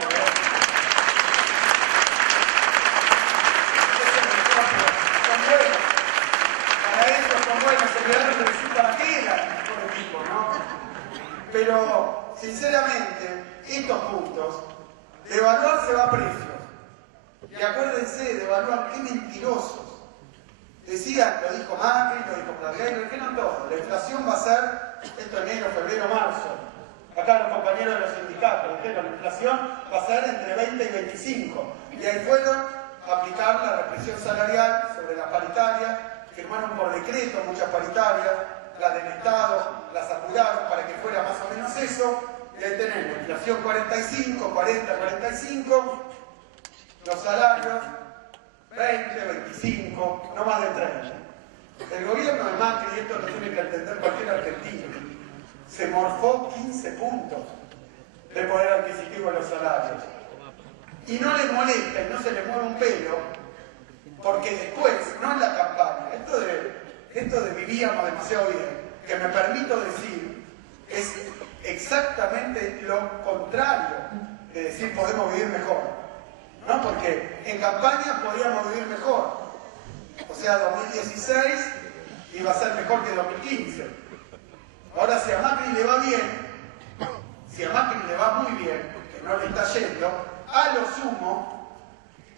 Son buenos. Para eso son buenos. Se quedaron de decir para qué era el mejor equipo, ¿no? Pero, sinceramente, estos puntos, devaluar se va a precios. Y acuérdense, devaluar, qué mentirosos. Decían, lo dijo Macri, lo dijo Pradel, lo dijeron todo. La inflación va a ser, esto enero, febrero, marzo. Acá los compañeros de los sindicatos dijeron, la inflación va a ser entre 20 y 25. Y ahí fueron a aplicar la represión salarial sobre las paritarias, firmaron por decreto muchas paritarias, las del Estado, las apuraron para que fuera más o menos eso. Y ahí tenemos, inflación 45, 40, 45, los salarios 20, 25, no más de 30. El gobierno de Macri, y esto lo tiene que entender cualquier argentino, se morfó 15 puntos de poder adquisitivo de los salarios. Y no les molesta y no se les mueve un pelo, porque después, no en la campaña, esto de vivíamos demasiado bien, que me permito decir es exactamente lo contrario de decir podemos vivir mejor, ¿no? Porque en campaña podíamos vivir mejor. O sea, 2016 iba a ser mejor que 2015. Ahora, si a Macri le va bien, si a Macri le va muy bien, que no le está yendo, a lo sumo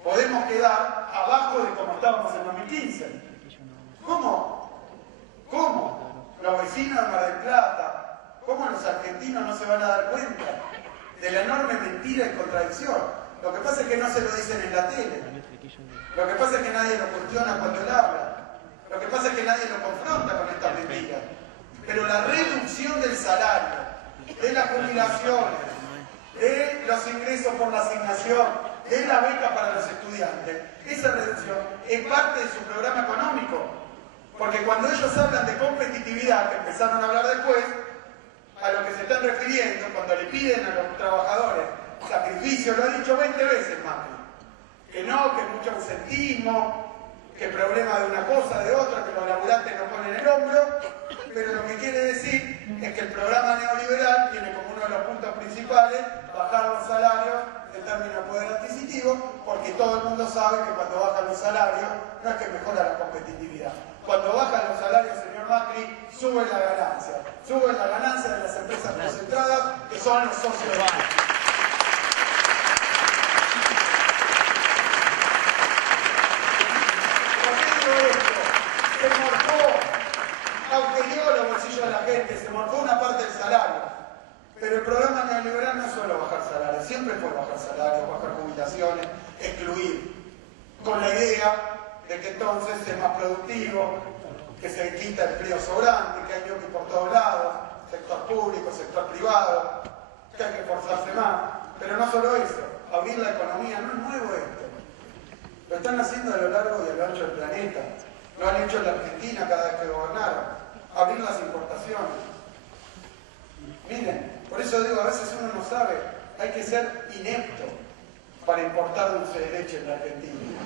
podemos quedar abajo de como estábamos en 2015. ¿Cómo? ¿Cómo? Los vecinos de Mar del Plata, ¿cómo los argentinos no se van a dar cuenta de la enorme mentira y contradicción? Lo que pasa es que no se lo dicen en la tele. Lo que pasa es que nadie lo cuestiona cuando él habla. Lo que pasa es que nadie lo confronta con estas mentiras. Pero la reducción del salario, de las jubilaciones, de los ingresos por la asignación, de la beca para los estudiantes, esa reducción es parte de su programa económico. Porque cuando ellos hablan de competitividad, que empezaron a hablar después, a lo que se están refiriendo, cuando le piden a los trabajadores sacrificio, lo ha dicho 20 veces Macri, que no, que mucho ausentismo, que problema de una cosa, de otra, que los laburantes no ponen el hombro, pero lo que quiere decir es que el programa neoliberal tiene como uno de los puntos principales bajar los salarios en términos de poder adquisitivo, porque todo el mundo sabe que cuando bajan los salarios no es que mejora la competitividad. Cuando bajan los salarios, señor Macri, sube la ganancia de las empresas concentradas, que son los socios de Macri. Se morfó, aunque dio los bolsillos de la gente, se morfó una parte del salario. Pero el programa neoliberal no es solo bajar salarios, siempre fue bajar salarios, bajar jubilaciones, excluir, con la idea de que entonces es más productivo, que se quita el frío sobrante, que hay que por todos lados, sector público, sector privado, que hay que esforzarse más. Pero no solo eso, abrir la economía, no es nuevo esto. Lo están haciendo a lo largo y a lo ancho del planeta. Lo han hecho en la Argentina cada vez que gobernaron. Abrir las importaciones. Miren, por eso digo, a veces uno no sabe, hay que ser inepto para importar dulce de leche en la Argentina.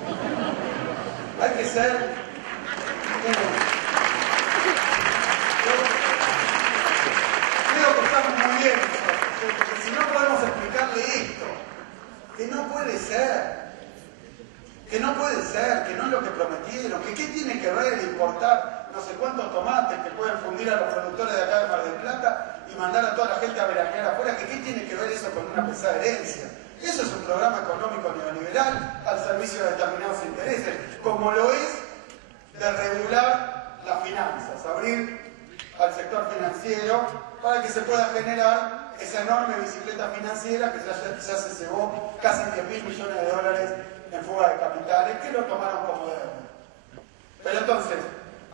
Hay que ser... Creo que estamos muy bien nosotros, porque si no podemos explicarle esto, que no puede ser. Que no puede ser, que no es lo que prometieron, que qué tiene que ver importar no sé cuántos tomates que pueden fundir a los productores de acá de Mar del Plata y mandar a toda la gente a veranear afuera, que qué tiene que ver eso con una pesada herencia. Eso es un programa económico neoliberal al servicio de determinados intereses, como lo es de regular las finanzas, abrir al sector financiero para que se pueda generar esa enorme bicicleta financiera que ya se cebó casi 10.000 millones de dólares en fuga de capitales, que lo tomaron como deuda. Pero entonces,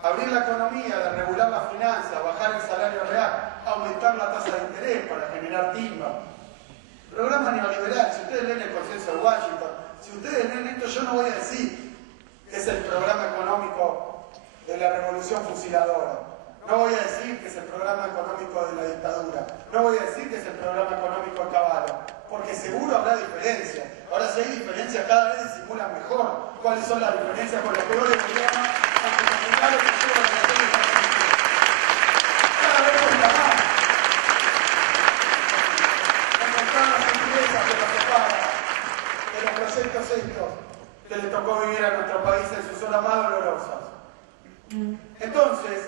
abrir la economía, de regular las finanzas, bajar el salario real, aumentar la tasa de interés para generar timba. Programa neoliberal, si ustedes leen el consenso de Washington, si ustedes leen esto, yo no voy a decir que es el programa económico de la revolución fusiladora. No voy a decir que es el programa económico de la dictadura. No voy a decir que es el programa económico de Caballo, porque seguro habrá diferencias. Ahora, si hay diferencias, cada vez se simulan mejor. ¿Cuáles son las diferencias con los peores gobiernos anticapitalarios que llevan a la tele? Cada vez cuesta más. Encontrar las empresas que nos separan de los proyectos estos que le tocó vivir a nuestro país en sus horas más dolorosas. Entonces,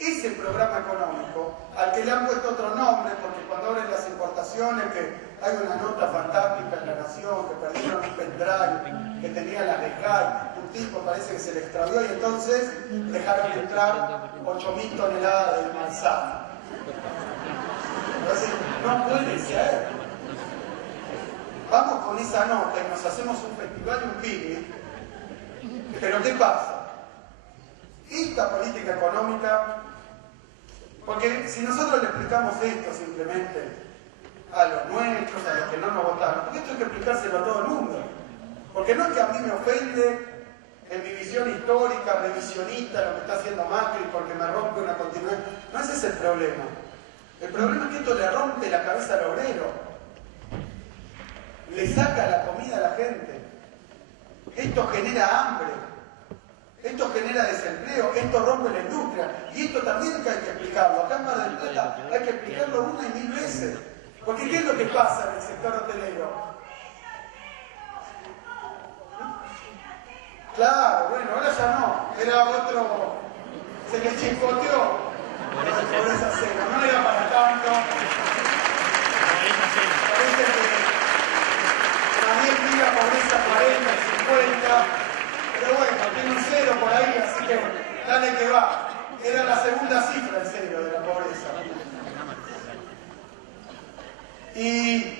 ese programa económico, al que le han puesto otro nombre, porque cuando abren las importaciones, que hay una nota fantástica en La Nación, que perdieron un pendrive que tenía la RECAI, un tipo parece que se le extravió y entonces dejaron entrar 8.000 toneladas de manzana. Entonces, no puede ser. Vamos con esa nota y nos hacemos un festival y un picnic, pero ¿qué pasa? Esta política económica, porque si nosotros le explicamos esto simplemente a los nuestros, a los que no nos votaron, porque esto hay que explicárselo a todo el mundo, porque no es que a mí me ofende en mi visión histórica, revisionista, lo que está haciendo Macri, porque me rompe una continuidad, no ese es el problema. El problema es que esto le rompe la cabeza al obrero, le saca la comida a la gente, esto genera hambre. esto genera desempleo, esto rompe la industria. Y esto también que hay que explicarlo. Acá en Mar del Plata hay que explicarlo 1 y 1000 veces. Porque ¿qué es lo que pasa en el sector hotelero? Claro, bueno, ahora ya no. Era otro... Se le chispoteó. Pobreza cero. No era para tanto. Parece que también mira pobreza 40, 50. Pero bueno, tiene un cero por ahí, así que dale que va. Era la segunda cifra el cero de la pobreza. Y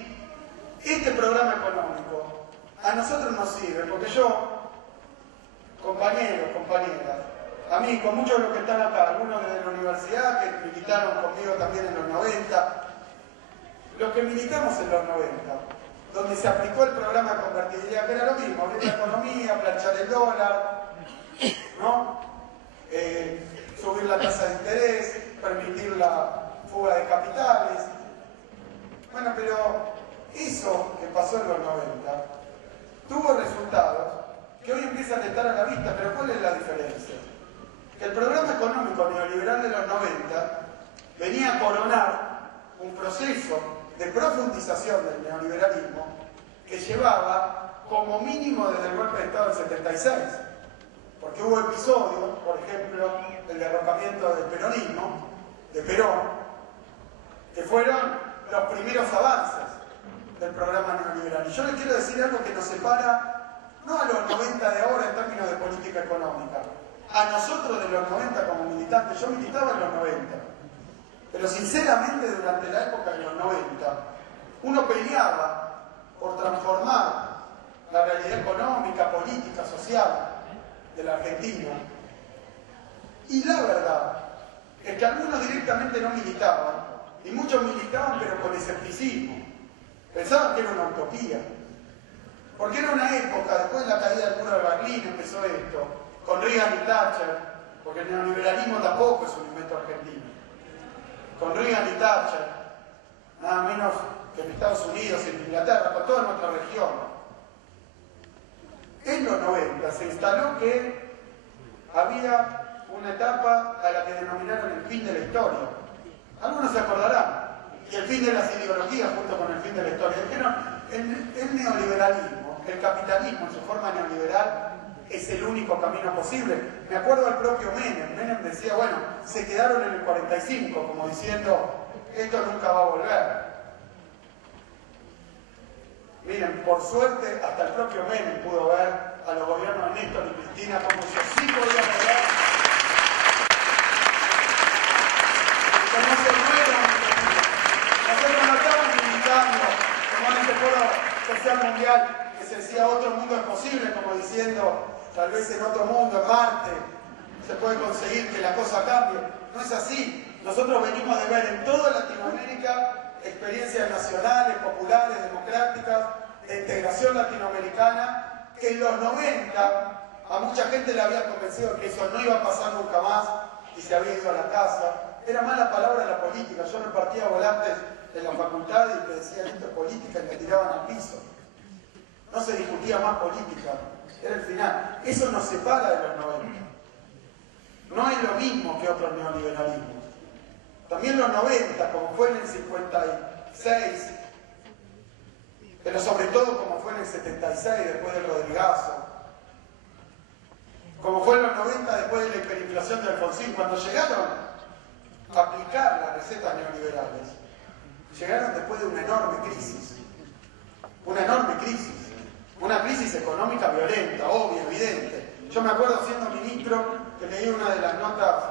este programa económico a nosotros nos sirve, porque yo, compañeros, compañeras, a mí, con muchos de los que están acá, algunos desde la universidad que militaron conmigo también en los 90, los que militamos en los 90, donde se aplicó el programa de convertibilidad, que era lo mismo, abrir la economía, planchar el dólar, ¿no? Subir la tasa de interés, permitir la fuga de capitales. Bueno, pero eso que pasó en los 90 tuvo resultados que hoy empiezan a estar a la vista, pero ¿cuál es la diferencia? Que el programa económico neoliberal de los 90 venía a coronar un proceso de profundización del neoliberalismo que llevaba como mínimo desde el golpe de Estado del 76, porque hubo episodios, por ejemplo, el derrocamiento del peronismo, de Perón, que fueron los primeros avances del programa neoliberal. Y yo les quiero decir algo que nos separa, no a los 90 de ahora en términos de política económica, a nosotros de los 90 como militantes. Yo militaba en los 90, pero sinceramente durante la época de los 90, uno peleaba por transformar la realidad económica, política, social de la Argentina. Y la verdad es que algunos directamente no militaban, y muchos militaban pero con escepticismo. Pensaban que era una utopía. Porque era una época, después de la caída del muro de Berlín empezó esto, con Reagan y Thatcher, porque el neoliberalismo tampoco es un invento argentino. Con Reagan y Thatcher, nada menos que en Estados Unidos y en Inglaterra, con toda nuestra región. En los 90 se instaló que había una etapa a la que denominaron el fin de la historia. Algunos se acordarán. Y el fin de las ideologías junto con el fin de la historia. Dijeron, el neoliberalismo, el capitalismo en su forma neoliberal es el único camino posible. Me acuerdo al propio Menem. Menem decía, bueno, se quedaron en el 45, como diciendo, esto nunca va a volver. Miren, por suerte, hasta el propio Menem pudo ver a los gobiernos de Néstor y Cristina como yo sí podía volver. Como se fueron, nosotros no estábamos limitando, como en este foro social mundial, que se decía otro mundo es posible, como diciendo, tal vez en otro mundo, en Marte, se puede conseguir que la cosa cambie. No es así. Nosotros venimos de ver en toda Latinoamérica experiencias nacionales, populares, democráticas, de integración latinoamericana, que en los 90 a mucha gente le había convencido que eso no iba a pasar nunca más y se había ido a la casa. Era mala palabra la política. Yo repartía volantes en la facultad y te decían esto es política y me tiraban al piso. No se discutía más política. Era el final. Eso nos separa de los 90. No es lo mismo que otros neoliberalismos. También los 90, como fue en el 56, pero sobre todo como fue en el 76, después del Rodrigazo, como fue en los 90, después de la hiperinflación de Alfonsín, cuando llegaron a aplicar las recetas neoliberales, llegaron después de una enorme crisis. Una crisis económica violenta, obvia, evidente. Yo me acuerdo siendo ministro que leí una de las notas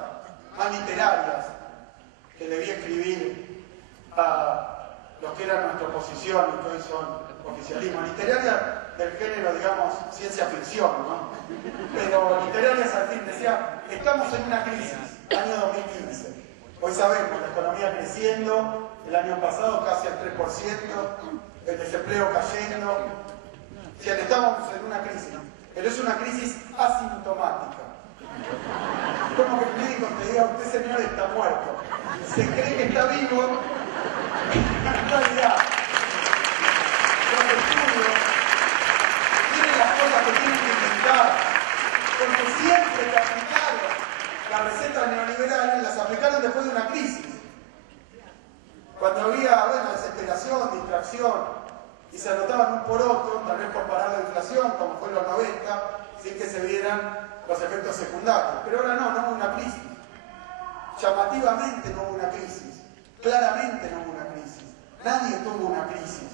más literarias que debía escribir a los que eran nuestra oposición y que hoy son oficialismo. Literaria del género, digamos, ciencia ficción, ¿no? Pero literarias al fin, decía, estamos en una crisis, año 2015. Hoy sabemos, la economía creciendo, el año pasado casi al 3%, el desempleo cayendo. O sea, estamos en una crisis, pero es una crisis asintomática. Como que el médico te diga, usted señor está muerto. Se cree que está vivo, en realidad los estudios tienen las cosas que tienen que inventar, porque siempre que se anotaban un por otro, tal vez por parar la inflación, como fue en los 90, sin que se vieran los efectos secundarios. Pero ahora no hubo una crisis. Llamativamente no hubo una crisis. Claramente no hubo una crisis. Nadie tuvo una crisis.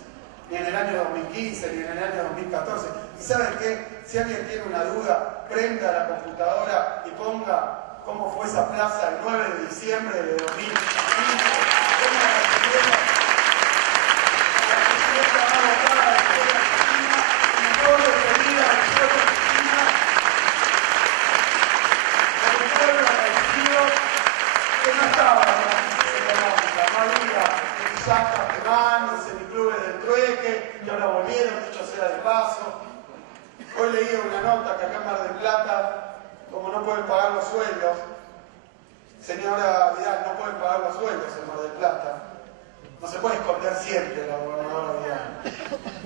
Ni en el año 2015, ni en el año 2014. ¿Y saben qué? Si alguien tiene una duda, prenda la computadora y ponga cómo fue esa plaza el 9 de diciembre de 2015. Hoy leí una nota que acá en Mar del Plata, como no pueden pagar los sueldos, señora Vidal, no pueden pagar los sueldos en Mar del Plata. No se puede esconder siempre la gobernadora Vidal.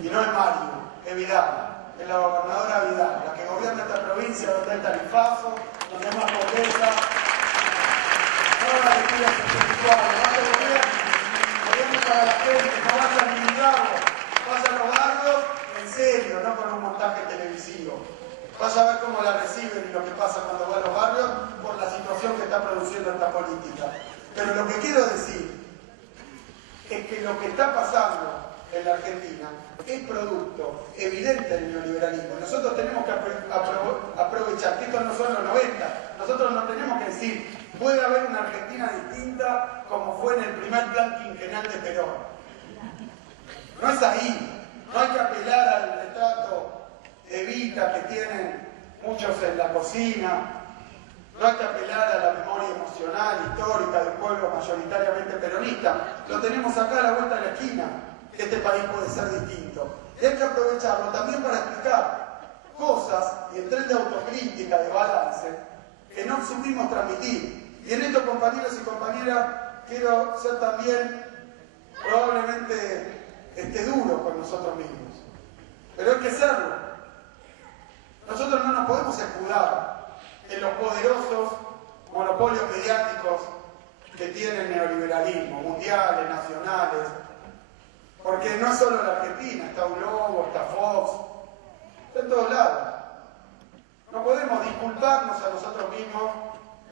Y no es Mario, es Vidal, es la gobernadora Vidal, la que gobierna esta provincia donde hay tarifazo, donde hay más pobreza. No la lectura espiritual, no se gobierno para la gente, no vas a limitarlo, vas a los barrios en serio, no con un montaje televisivo. Vas a ver cómo la reciben y lo que pasa cuando va a los barrios por la situación que está produciendo esta política. Pero lo que quiero decir es que lo que está pasando en la Argentina es producto evidente del neoliberalismo. Nosotros tenemos que aprovechar que estos no son los 90. Nosotros no tenemos que decir, puede haber una Argentina distinta como fue en el primer plan quinquenal de Perón. No es ahí. No hay que apelar al retrato Evita que tienen muchos en la cocina. No hay que apelar a la memoria emocional, histórica del pueblo mayoritariamente peronista. Lo tenemos acá a la vuelta de la esquina, que este país puede ser distinto. Y hay que aprovecharlo también para explicar cosas y en tren de autocrítica, de balance, que no supimos transmitir. Y en esto, compañeros y compañeras, quiero ser también probablemente duro con nosotros mismos. Pero hay que serlo. Nosotros no nos podemos escudar en los poderosos monopolios mediáticos que tiene el neoliberalismo, mundiales, nacionales, porque no es solo la Argentina, está Globo, está Fox, está en todos lados. No podemos disculparnos a nosotros mismos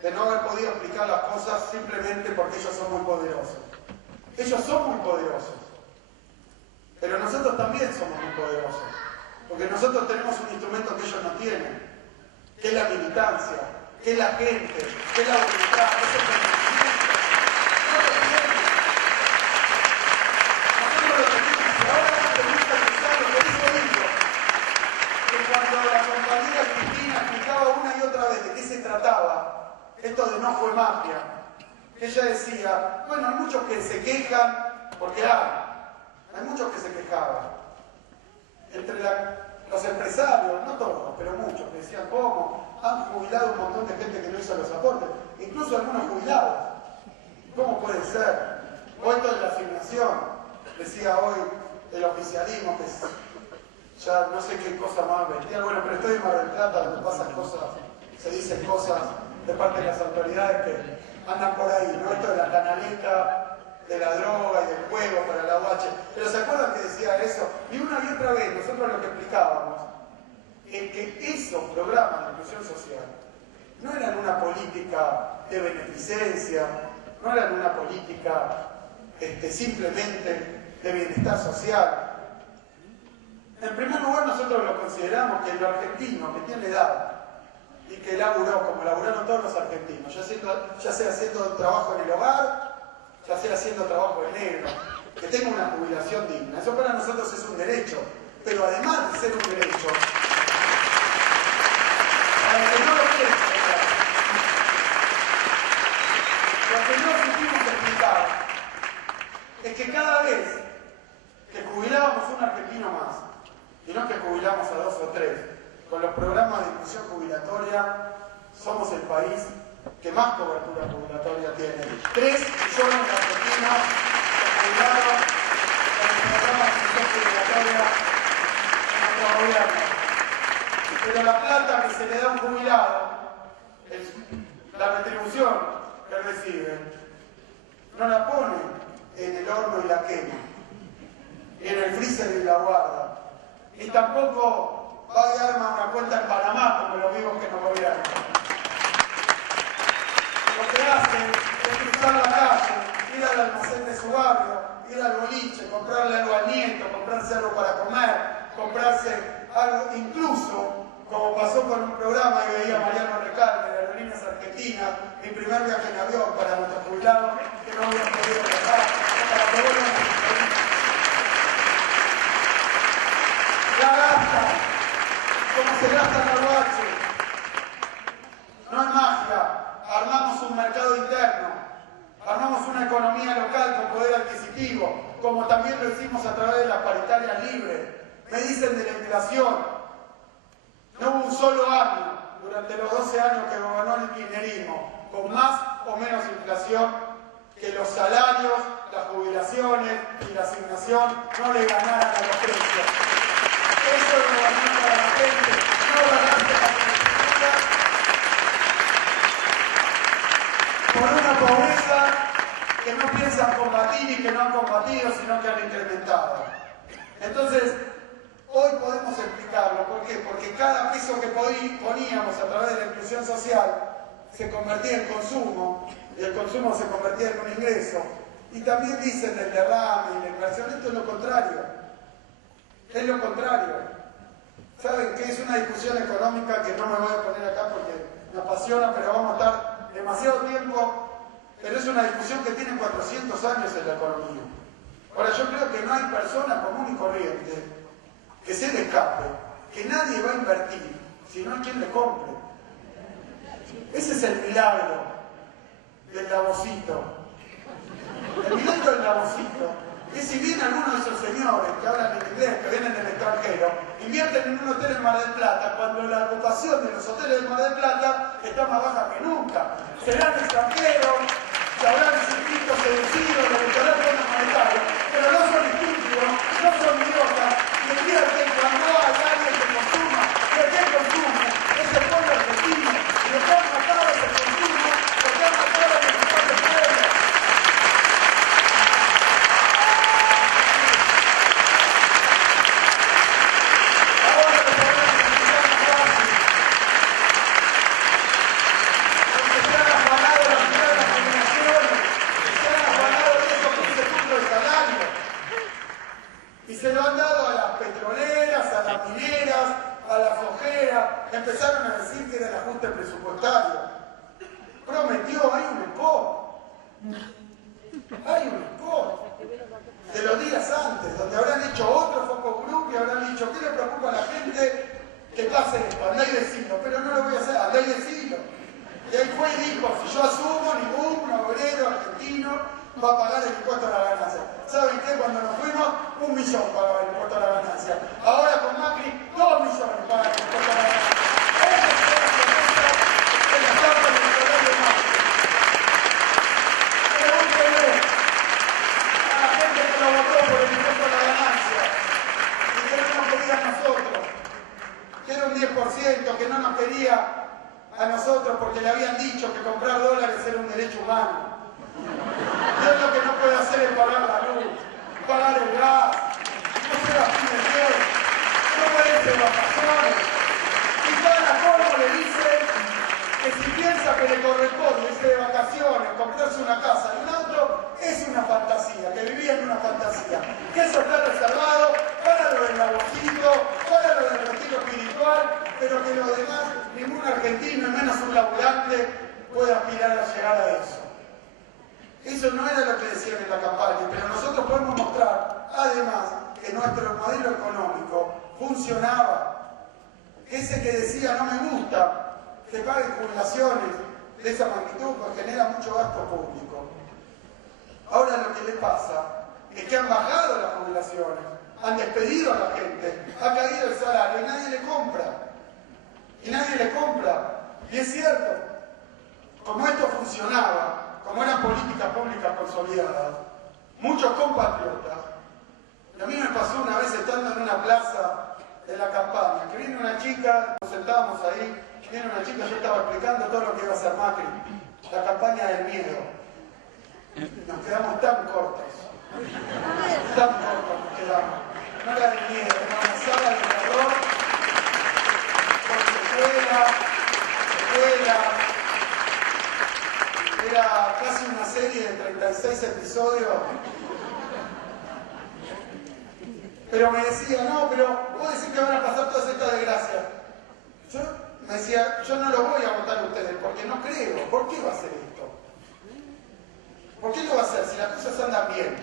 de no haber podido explicar las cosas simplemente porque ellos son muy poderosos. Ellos son muy poderosos, pero nosotros también somos muy poderosos, porque nosotros tenemos un instrumento que ellos no tienen, que es la militancia, que es la gente, que es la voluntad, que es el conocimiento. No lo tienen. Nosotros lo tenemos, y ahora tenemos que pensar lo que dijo Hildo, que cuando la compañera Cristina explicaba una y otra vez de qué se trataba, esto de no fue mafia, ella decía, bueno, hay muchos que se quejan, porque hay muchos que se quejaban. Entre los empresarios, no todos, pero muchos, que decían cómo han jubilado un montón de gente que no hizo los aportes, incluso algunos jubilados. ¿Cómo puede ser? O esto de la asignación, decía hoy el oficialismo, que ya no sé qué cosa más bestial. Bueno, pero estoy en Mar del Plata, donde pasan cosas, se dicen cosas de parte de las autoridades que andan por ahí, ¿no? Esto de la canaleta, de la droga y del juego para la UH. Pero ¿se acuerdan que decía eso? Y una y otra vez nosotros lo que explicábamos es que esos programas de inclusión social no eran una política de beneficencia, no eran una política simplemente de bienestar social. En primer lugar, nosotros lo consideramos que el argentino que tiene edad y que laburó como laburaron todos los argentinos, ya sea haciendo trabajo en el hogar, ya sea haciendo trabajo de negro, que tenga una jubilación digna. Eso para nosotros es un derecho, pero además de ser un derecho, para el que no lo quiere explicar, lo que no supimos explicar es que cada vez que jubilábamos un argentino más, y no que jubilamos a 2 o 3, con los programas de inclusión jubilatoria, somos el país que más cobertura jubilatoria tiene. 3 millones de argentinos que jubilaron con el programa de inclusión jubilatoria en nuestro gobierno. Pero la plata que se le da a un jubilado, la retribución que recibe, no la pone en el horno y la quema. en el freezer y la guarda. Y tampoco va a armar una cuenta en Panamá como los vivos que nos gobiernan. Lo que hacen es cruzar la calle, ir al almacén de su barrio, ir al boliche, comprarle algo al nieto, comprarse algo para comer, comprarse algo, incluso, como pasó con un programa que veía Mariano Recalde de Aerolíneas Argentinas, mi primer viaje en avión para nuestros jubilados que no habían podido viajar, para que vuelvan a su país. La gasta, como se gasta en el bache. No es magia, armamos un mercado interno, armamos una economía local con poder adquisitivo, como también lo hicimos a través de las paritarias libres. Me dicen de la inflación, no hubo un solo año durante los 12 años que gobernó el kirchnerismo con más o menos inflación que los salarios, las jubilaciones y la asignación no le ganaran a los precios. Eso es gobernar para la gente, no ganarse para la por una pobreza que no piensan combatir y que no han combatido, sino que han incrementado. Entonces, hoy podemos explicarlo. ¿Por qué? Porque cada peso que poníamos a través de la inclusión social se convertía en consumo, y el consumo se convertía en un ingreso. Y también dicen del derrame y la inversión, esto es lo contrario. Es lo contrario. ¿Saben qué? Es una discusión económica que no me voy a poner acá porque me apasiona, pero vamos a estar demasiado tiempo. Pero es una discusión que tiene 400 años en la economía. Ahora, yo creo que no hay persona común y corriente que se le escape, que nadie va a invertir, sino a quien le compre. Ese es el milagro del Davosito. El milagro del Davosito es si bien algunos de esos señores que hablan en inglés, que vienen del extranjero, invierten en un hotel en Mar del Plata, cuando la ocupación de los hoteles de Mar del Plata está más baja que nunca. Serán extranjeros, se habrán inscrito, seducidos, lo buscarán fondos monetarios, pero no son estúpidos, no son idiotas, y invierten cuando hay alguien que consuma. ¿Y qué consume? Es el pueblo argentino. Y lo que han matado es el consumo, lo que han matado es el pueblo. Ahora lo podemos explicar más fácil. Porque se han afanado las primeras generaciones, se han afanado de esos 15 puntos de salario. Y se lo han dado a las petroleras, a las mineras, a las ojeras. Empezaron a decir que era el ajuste presupuestario. Prometió, hay un spot. Hay un spot. De los días antes, donde habrán hecho otro focus group y habrán dicho, ¿qué le preocupa a la gente que pase esto? Andá y decilo, pero no lo voy a hacer, andá y decilo. Y ahí fue y dijo, si yo asumo, ningún obrero argentino va a pagar el impuesto a la ganancia. ¿Saben qué? Cuando nos fuimos, 1 millón pagaba el impuesto a la ganancia. Ahora con Macri, 2 millones pagan el impuesto a la ganancia. Esa es la promesa del Estado electoral de Macri. Pregúntenle a la gente que lo votó por el impuesto a la ganancia y que no nos quería a nosotros, que era un 10%, que no nos quería a nosotros porque le habían dicho que comprar dólares era un derecho humano. Y él lo que no puede hacer es pagar la luz, pagar el gas, no se va a fin de mes, no merece vacaciones. Y cada colmo le dice que si piensa que le corresponde irse de vacaciones, comprarse una casa y un auto, es una fantasía, que vivía en una fantasía. Que eso está reservado para lo del Davosito, para lo del retiro espiritual, pero que lo demás, ningún argentino, menos un laburante, puede aspirar a llegar a eso. Eso no era lo que decían en la campaña, pero nosotros podemos mostrar, además, que nuestro modelo económico funcionaba. Ese que decía, no me gusta que paguen jubilaciones de esa magnitud, pues genera mucho gasto público. Ahora lo que le pasa es que han bajado las jubilaciones, han despedido a la gente, ha caído el salario y nadie le compra. Y nadie le compra. Y es cierto, como esto funcionaba, como eran políticas públicas consolidadas, muchos compatriotas, y a mí me pasó una vez estando en una plaza de la campaña, que viene una chica, nos sentábamos ahí, viene una chica, yo estaba explicando todo lo que iba a hacer Macri, la campaña del miedo. Nos quedamos tan cortos. Tampoco nos quedamos. No era de miedo, era una sala de terror, con secuela. Era casi una serie de 36 episodios. Pero me decía, no, pero vos decís que van a pasar todas estas desgracias. Yo me decía, yo no lo voy a votar a ustedes porque no creo. ¿Por qué va a hacer esto? ¿Por qué lo va a hacer si las cosas andan bien?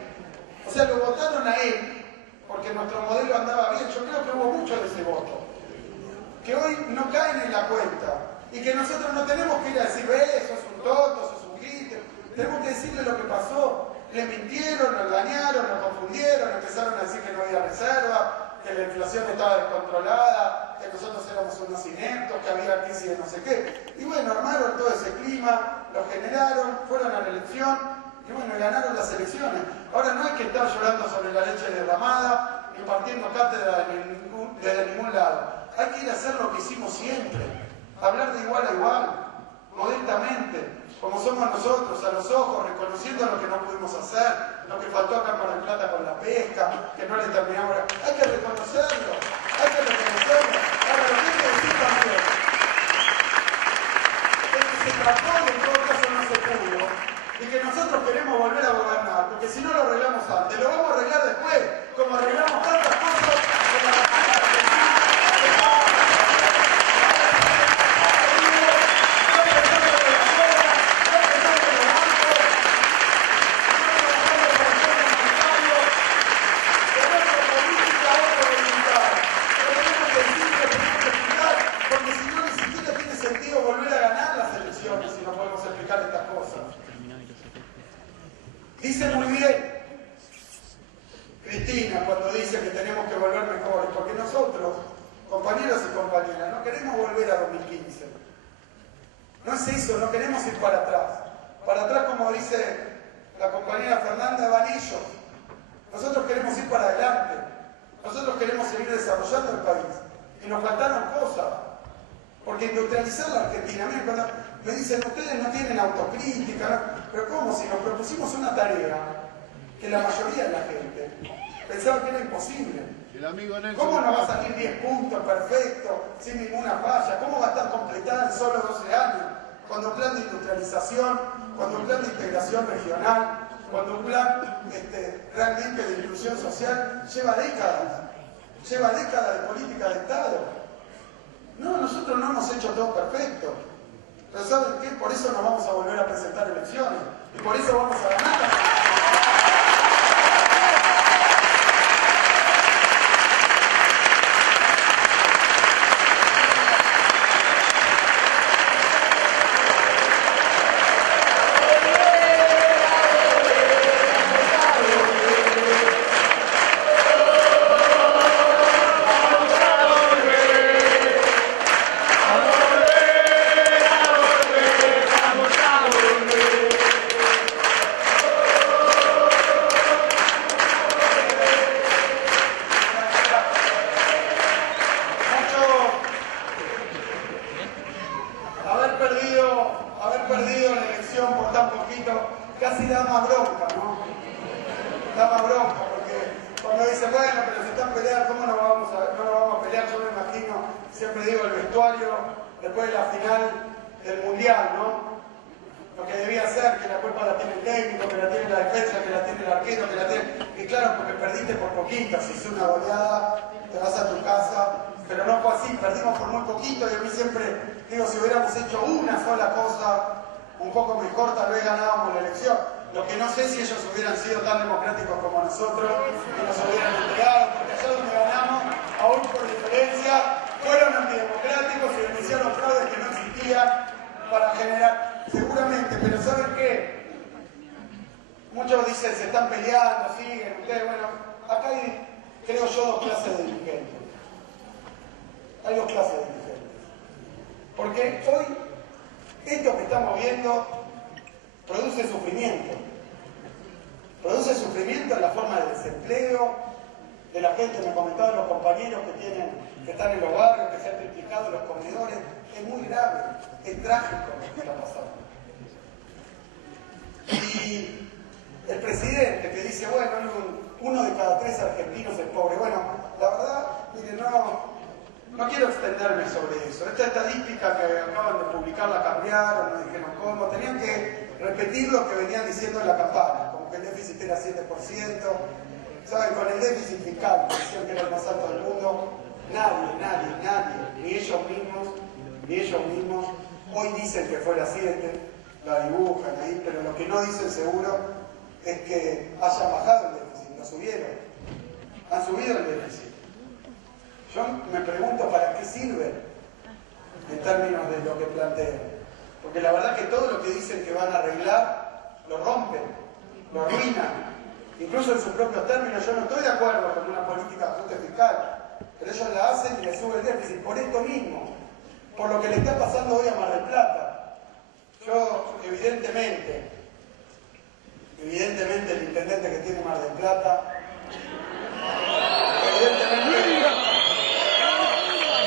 O sea, lo votaron a él porque nuestro modelo andaba bien. Yo creo que hubo mucho de ese voto que hoy no caen en la cuenta y que nosotros no tenemos que ir a decir, sos un tonto, sos un gite. Tenemos que decirle lo que pasó. Le mintieron, lo engañaron, lo confundieron, empezaron a decir que no había reserva, que la inflación estaba descontrolada, que nosotros éramos unos ineptos, que había crisis de no sé qué. Y bueno, armaron todo ese clima, lo generaron, fueron a la elección y bueno, ganaron las elecciones. Ahora no hay que estar llorando sobre la leche derramada ni partiendo cátedra desde ningún lado. Hay que ir a hacer lo que hicimos siempre, hablar de igual a igual, modestamente, como somos nosotros, a los ojos, reconociendo lo que no pudimos hacer, lo que faltó acá en Mar del Plata con la pesca, que no le terminamos. Hay que reconocerlo, hay que reconocerlo. Ahora, lo que hay que decir también es que se trató y en todo caso no se pudo, y que nosotros queremos volver a gobernar, porque si no lo arreglamos antes, lo vamos a arreglar después, como arreglamos tantas cosas como la dice muy bien Cristina cuando dice que tenemos que volver mejores, porque nosotros, compañeros y compañeras, no queremos volver a 2015. No es eso, no queremos ir para atrás. Para atrás, como dice la compañera Fernanda, van ellos. Nosotros queremos ir para adelante. Nosotros queremos seguir desarrollando el país. Y nos faltaron cosas. Porque industrializar la Argentina, miren, cuando me dicen, ustedes no tienen autocrítica, ¿no? Pero ¿cómo? Si nos propusimos una tarea que la mayoría de la gente pensaba que era imposible. ¿Cómo nos va a salir 10 puntos perfectos, sin ninguna falla? ¿Cómo va a estar completada en solo 12 años? Cuando un plan de industrialización, cuando un plan de integración regional, cuando un plan realmente de inclusión social lleva décadas de política de Estado. No, nosotros no hemos hecho todo perfecto. Pero ¿saben qué? Por eso nos vamos a volver a presentar elecciones. Y por eso vamos a ganar. Haber perdido la elección por tan poquito, casi da más bronca, ¿no? Da más bronca, porque cuando dicen, bueno, pero se están peleando, ¿cómo no vamos a pelear? Yo me imagino, siempre digo, el vestuario, después de la final del Mundial, ¿no? Lo que debía ser, que la culpa la tiene el técnico, que la tiene la defensa, que la tiene el arquero, que la tiene... Y claro, porque perdiste por poquito, si hizo una goleada, te vas a tu casa, pero no fue así, perdimos por muy poquito y a mí siempre digo, si hubiéramos hecho una sola cosa un poco mejor, tal vez ganábamos la elección. Lo que no sé si ellos hubieran sido tan democráticos como nosotros y nos hubieran entregado, porque allá donde ganamos, aún por diferencia, fueron antidemocráticos y iniciaron fraudes que no existían para generar, seguramente, pero ¿saben qué? Muchos dicen, se están peleando, siguen, ustedes, bueno, acá hay, creo yo, dos clases de dirigentes. Hay dos clases de dirigentes. Porque hoy, esto que estamos viendo produce sufrimiento. Produce sufrimiento en la forma de desempleo, de la gente, me comentaban los compañeros que están en los barrios, que se han triplicado los comedores. Es muy grave, es trágico lo que está pasando. Y el presidente que dice, bueno, uno de cada 3 argentinos es pobre. Bueno, la verdad, miren, no quiero extenderme sobre eso. Esta estadística que acaban de publicar la cambiaron, no dijeron cómo, tenían que repetir lo que venían diciendo en la campaña, como que el déficit era 7%. ¿Saben? Con el déficit fiscal, que decían que era el más alto del mundo, nadie, ni ellos mismos, hoy dicen que fuera 7, la dibujan ahí, pero lo que no dicen seguro es que hayan bajado el déficit, lo subieron, han subido el déficit. Yo me pregunto para qué sirve en términos de lo que plantean, porque la verdad que todo lo que dicen que van a arreglar, lo rompen, lo arruinan. Incluso en sus propios términos, yo no estoy de acuerdo con una política de ajuste fiscal, pero ellos la hacen y le suben el déficit por esto mismo, por lo que le está pasando hoy a Mar del Plata. Yo, evidentemente el intendente que tiene Mar del Plata, evidentemente,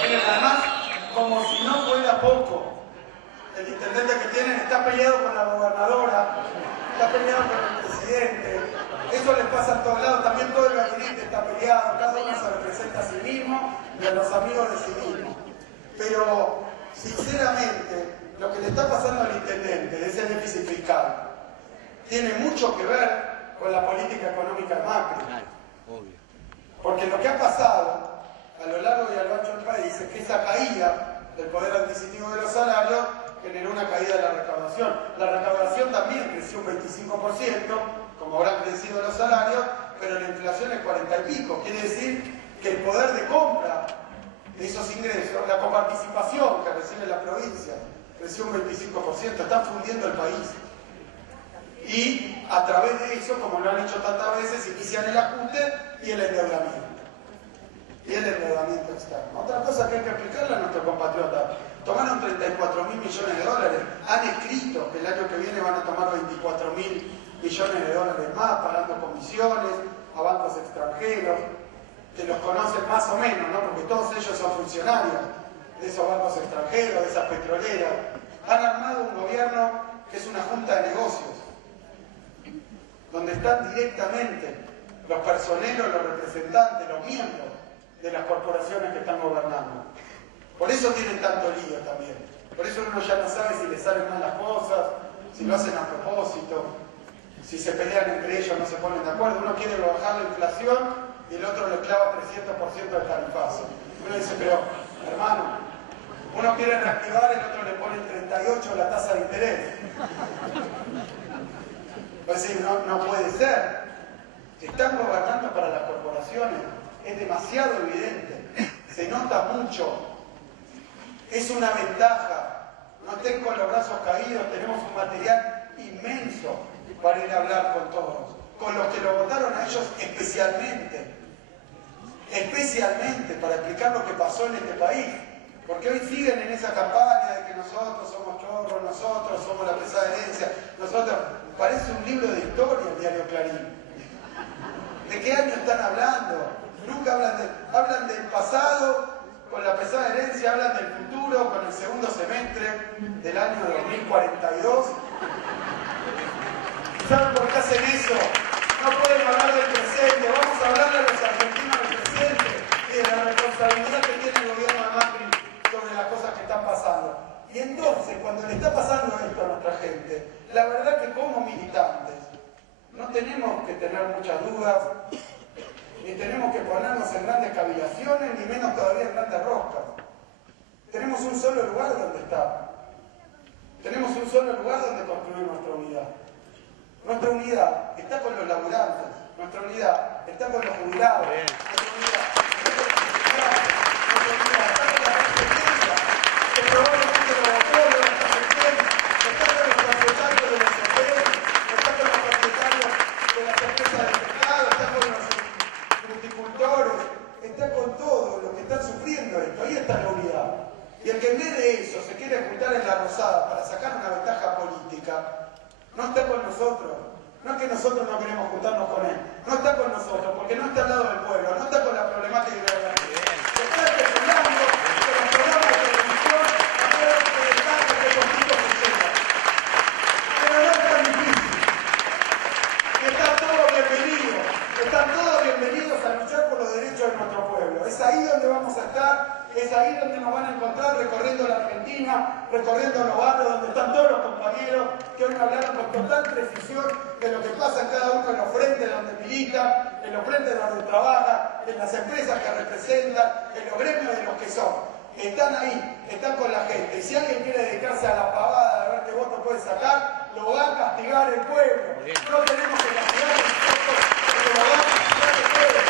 miren, además, como si no fuera poco, el intendente que tienen está peleado con la gobernadora, está peleado con el presidente. Eso les pasa a todos lados, también todo el gabinete está peleado, cada uno se representa a sí mismo y a los amigos de sí mismo. Pero, sinceramente, lo que le está pasando al intendente de ese déficit fiscal tiene mucho que ver con la política económica de Macri. Porque lo que ha pasado a lo largo y a lo ancho del país es que esa caída del poder adquisitivo de los salarios generó una caída de la recaudación. La recaudación también creció un 25%, como habrán crecido los salarios, pero la inflación es 40 y pico. Quiere decir que el poder de compra de esos ingresos, la coparticipación que recibe la provincia, creció un 25%, están fundiendo el país. Y a través de eso, como lo han hecho tantas veces, inician el ajuste y el endeudamiento. Y el endeudamiento externo. Otra cosa que hay que explicarle a nuestros compatriotas: tomaron 34.000 millones de dólares, han escrito que el año que viene van a tomar 24.000 millones de dólares más, pagando comisiones a bancos extranjeros, que los conocen más o menos, ¿no? Porque todos ellos son funcionarios de esos bancos extranjeros, de esas petroleras. Han armado un gobierno que es una junta de negocios, donde están directamente los personeros, los representantes, los miembros de las corporaciones que están gobernando. Por eso tienen tanto lío también. Por eso uno ya no sabe si les salen mal las cosas, si lo hacen a propósito, si se pelean entre ellos, no se ponen de acuerdo. Uno quiere bajar la inflación y el otro le clava 300% de tarifazo. Uno dice, pero hermano, uno quiere reactivar, el otro le pone 38 la tasa de interés. Pues sí, no puede ser. Están gobernando para las corporaciones. Es demasiado evidente. Se nota mucho. Es una ventaja. No estén con los brazos caídos. Tenemos un material inmenso para ir a hablar con todos. Con los que lo votaron a ellos especialmente. Especialmente para explicar lo que pasó en este país. Porque hoy siguen en esa campaña de que nosotros somos chorros, nosotros somos la pesada herencia, nosotros... Parece un libro de historia el diario Clarín. ¿De qué año están hablando? Nunca hablan del pasado, con la pesada herencia, hablan del futuro, con el segundo semestre del año 2042. ¿Saben por qué hacen eso? No pueden hablar del presente, vamos a hablar a los argentinos del presente y de la responsabilidad que tiene el gobierno de Macri sobre las cosas que están pasando. Y entonces, cuando le está pasando esto a nuestra gente, la verdad que como militantes no tenemos que tener muchas dudas, ni tenemos que ponernos en grandes cavilaciones, ni menos todavía en grandes roscas. Tenemos un solo lugar donde estar. Tenemos un solo lugar donde construir nuestra unidad. Nuestra unidad está con los laburantes, nuestra unidad está con los jubilados, nuestra unidad está con los jubilados, nuestra unidad está con la gente piensa, que probablemente lo votó, lo está haciendo, está con los propietarios de los hoteles, está con los propietarios de las empresas de pescado, está con los fruticultores, está con todos los que están sufriendo esto. Ahí está la unidad. Y el que en vez de eso se quiere juntar en la rosada para sacar una ventaja política, no está con nosotros. No es que nosotros no queremos juntarnos con él. No está con nosotros, porque no está al lado del pueblo, no está con la problemática de la gente. Está especulando con los programas de televisión a ver que descansa que conflicto suceda. Pero no es tan difícil. Es donde vamos a estar, es ahí donde nos van a encontrar recorriendo la Argentina, recorriendo los barrios donde están todos los compañeros que hoy me hablaron con total precisión de lo que pasa en cada uno de los frentes donde militan, en los frentes donde trabajan, en las empresas que representan, en los gremios de los que son. Están ahí, están con la gente. Y si alguien quiere dedicarse a la pavada de ver qué voto puede sacar, lo va a castigar el pueblo. No tenemos que castigar nosotros, porque lo va a castigar el pueblo.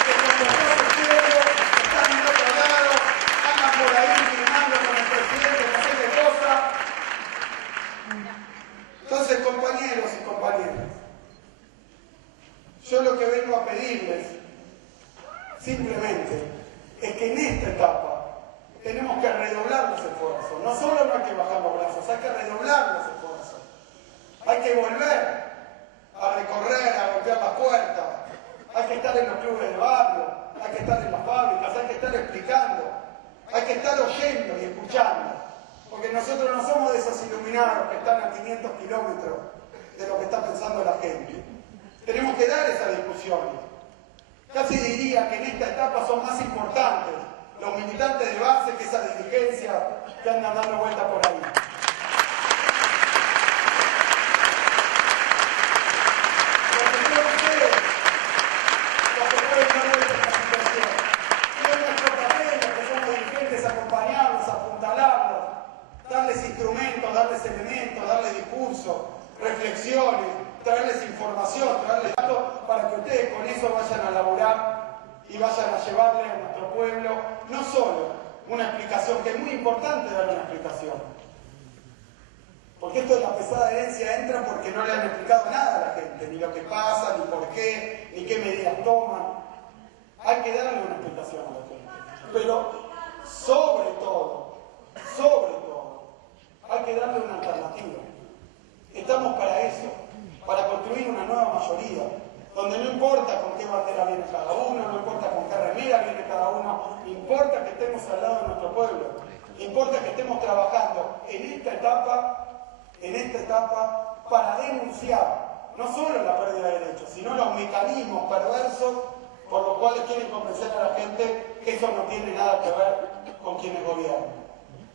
Que cuando están el pueblo, están en otro lado, andan por ahí firmando con el presidente, no sé qué cosa. Entonces, compañeros y compañeras, yo lo que vengo a pedirles simplemente es que en esta etapa tenemos que redoblar los esfuerzos. No solo no hay que bajar los brazos, hay que redoblar los esfuerzos. Hay que volver a recorrer, a golpear las puertas. Hay que estar en los clubes de barrio, hay que estar en las fábricas, hay que estar explicando, hay que estar oyendo y escuchando. Porque nosotros no somos de esos iluminados que están a 500 kilómetros de lo que está pensando la gente. Tenemos que dar esas discusiones. Casi diría que en esta etapa son más importantes los militantes de base que esa dirigencia que andan dando vueltas por ahí. Porque son ustedes los que pueden dar vueltas a esta situación. Y es nuestro papel, los que somos dirigentes, acompañarlos, apuntalarlos, darles instrumentos, darles elementos, darles discursos, reflexiones, traerles información, traerles datos para que ustedes con eso vayan a laburar y vayan a llevarle a nuestro pueblo no solo una explicación, que es muy importante dar una explicación, porque esto de la pesada herencia entra porque no le han explicado nada a la gente, ni lo que pasa, ni por qué, ni qué medidas toman. Hay que darle una explicación a la gente, pero sobre todo, hay que darle una alternativa. Estamos para eso, para construir una nueva mayoría, donde no importa con qué bandera viene cada uno, no importa con qué remera viene cada uno, importa que estemos al lado de nuestro pueblo, importa que estemos trabajando en esta etapa para denunciar no solo la pérdida de derechos, sino los mecanismos perversos por los cuales quieren convencer a la gente que eso no tiene nada que ver con quienes gobiernan.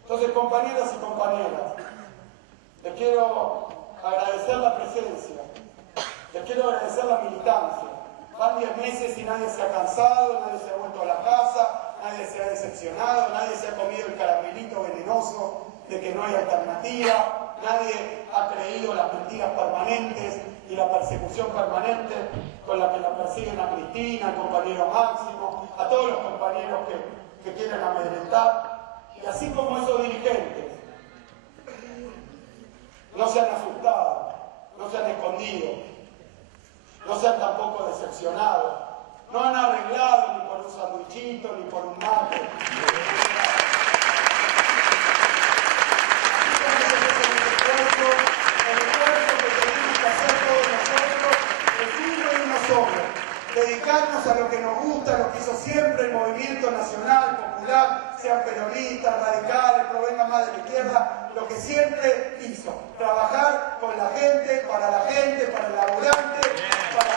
Entonces, compañeras y compañeras, les quiero agradecer la presencia, les quiero agradecer la militancia. Van 10 meses y nadie se ha cansado, nadie se ha vuelto a la casa, nadie se ha decepcionado, nadie se ha comido el caramelito venenoso de que no hay alternativa, nadie ha creído las mentiras permanentes y la persecución permanente con la que la persiguen a Cristina, al compañero Máximo, a todos los compañeros que quieren amedrentar. Y así como esos dirigentes no se han asustado, no se han escondido, no se han tampoco decepcionado, no han arreglado ni por un sanduichito ni por un mate. El esfuerzo que tenemos que hacer todos nosotros es uno y uno solo. Dedicarnos a lo que nos gusta, lo que hizo siempre el movimiento nacional, popular, sean peronistas, radicales, provengan más de la izquierda, lo que siempre hizo, trabajar con la gente, para el laburante, para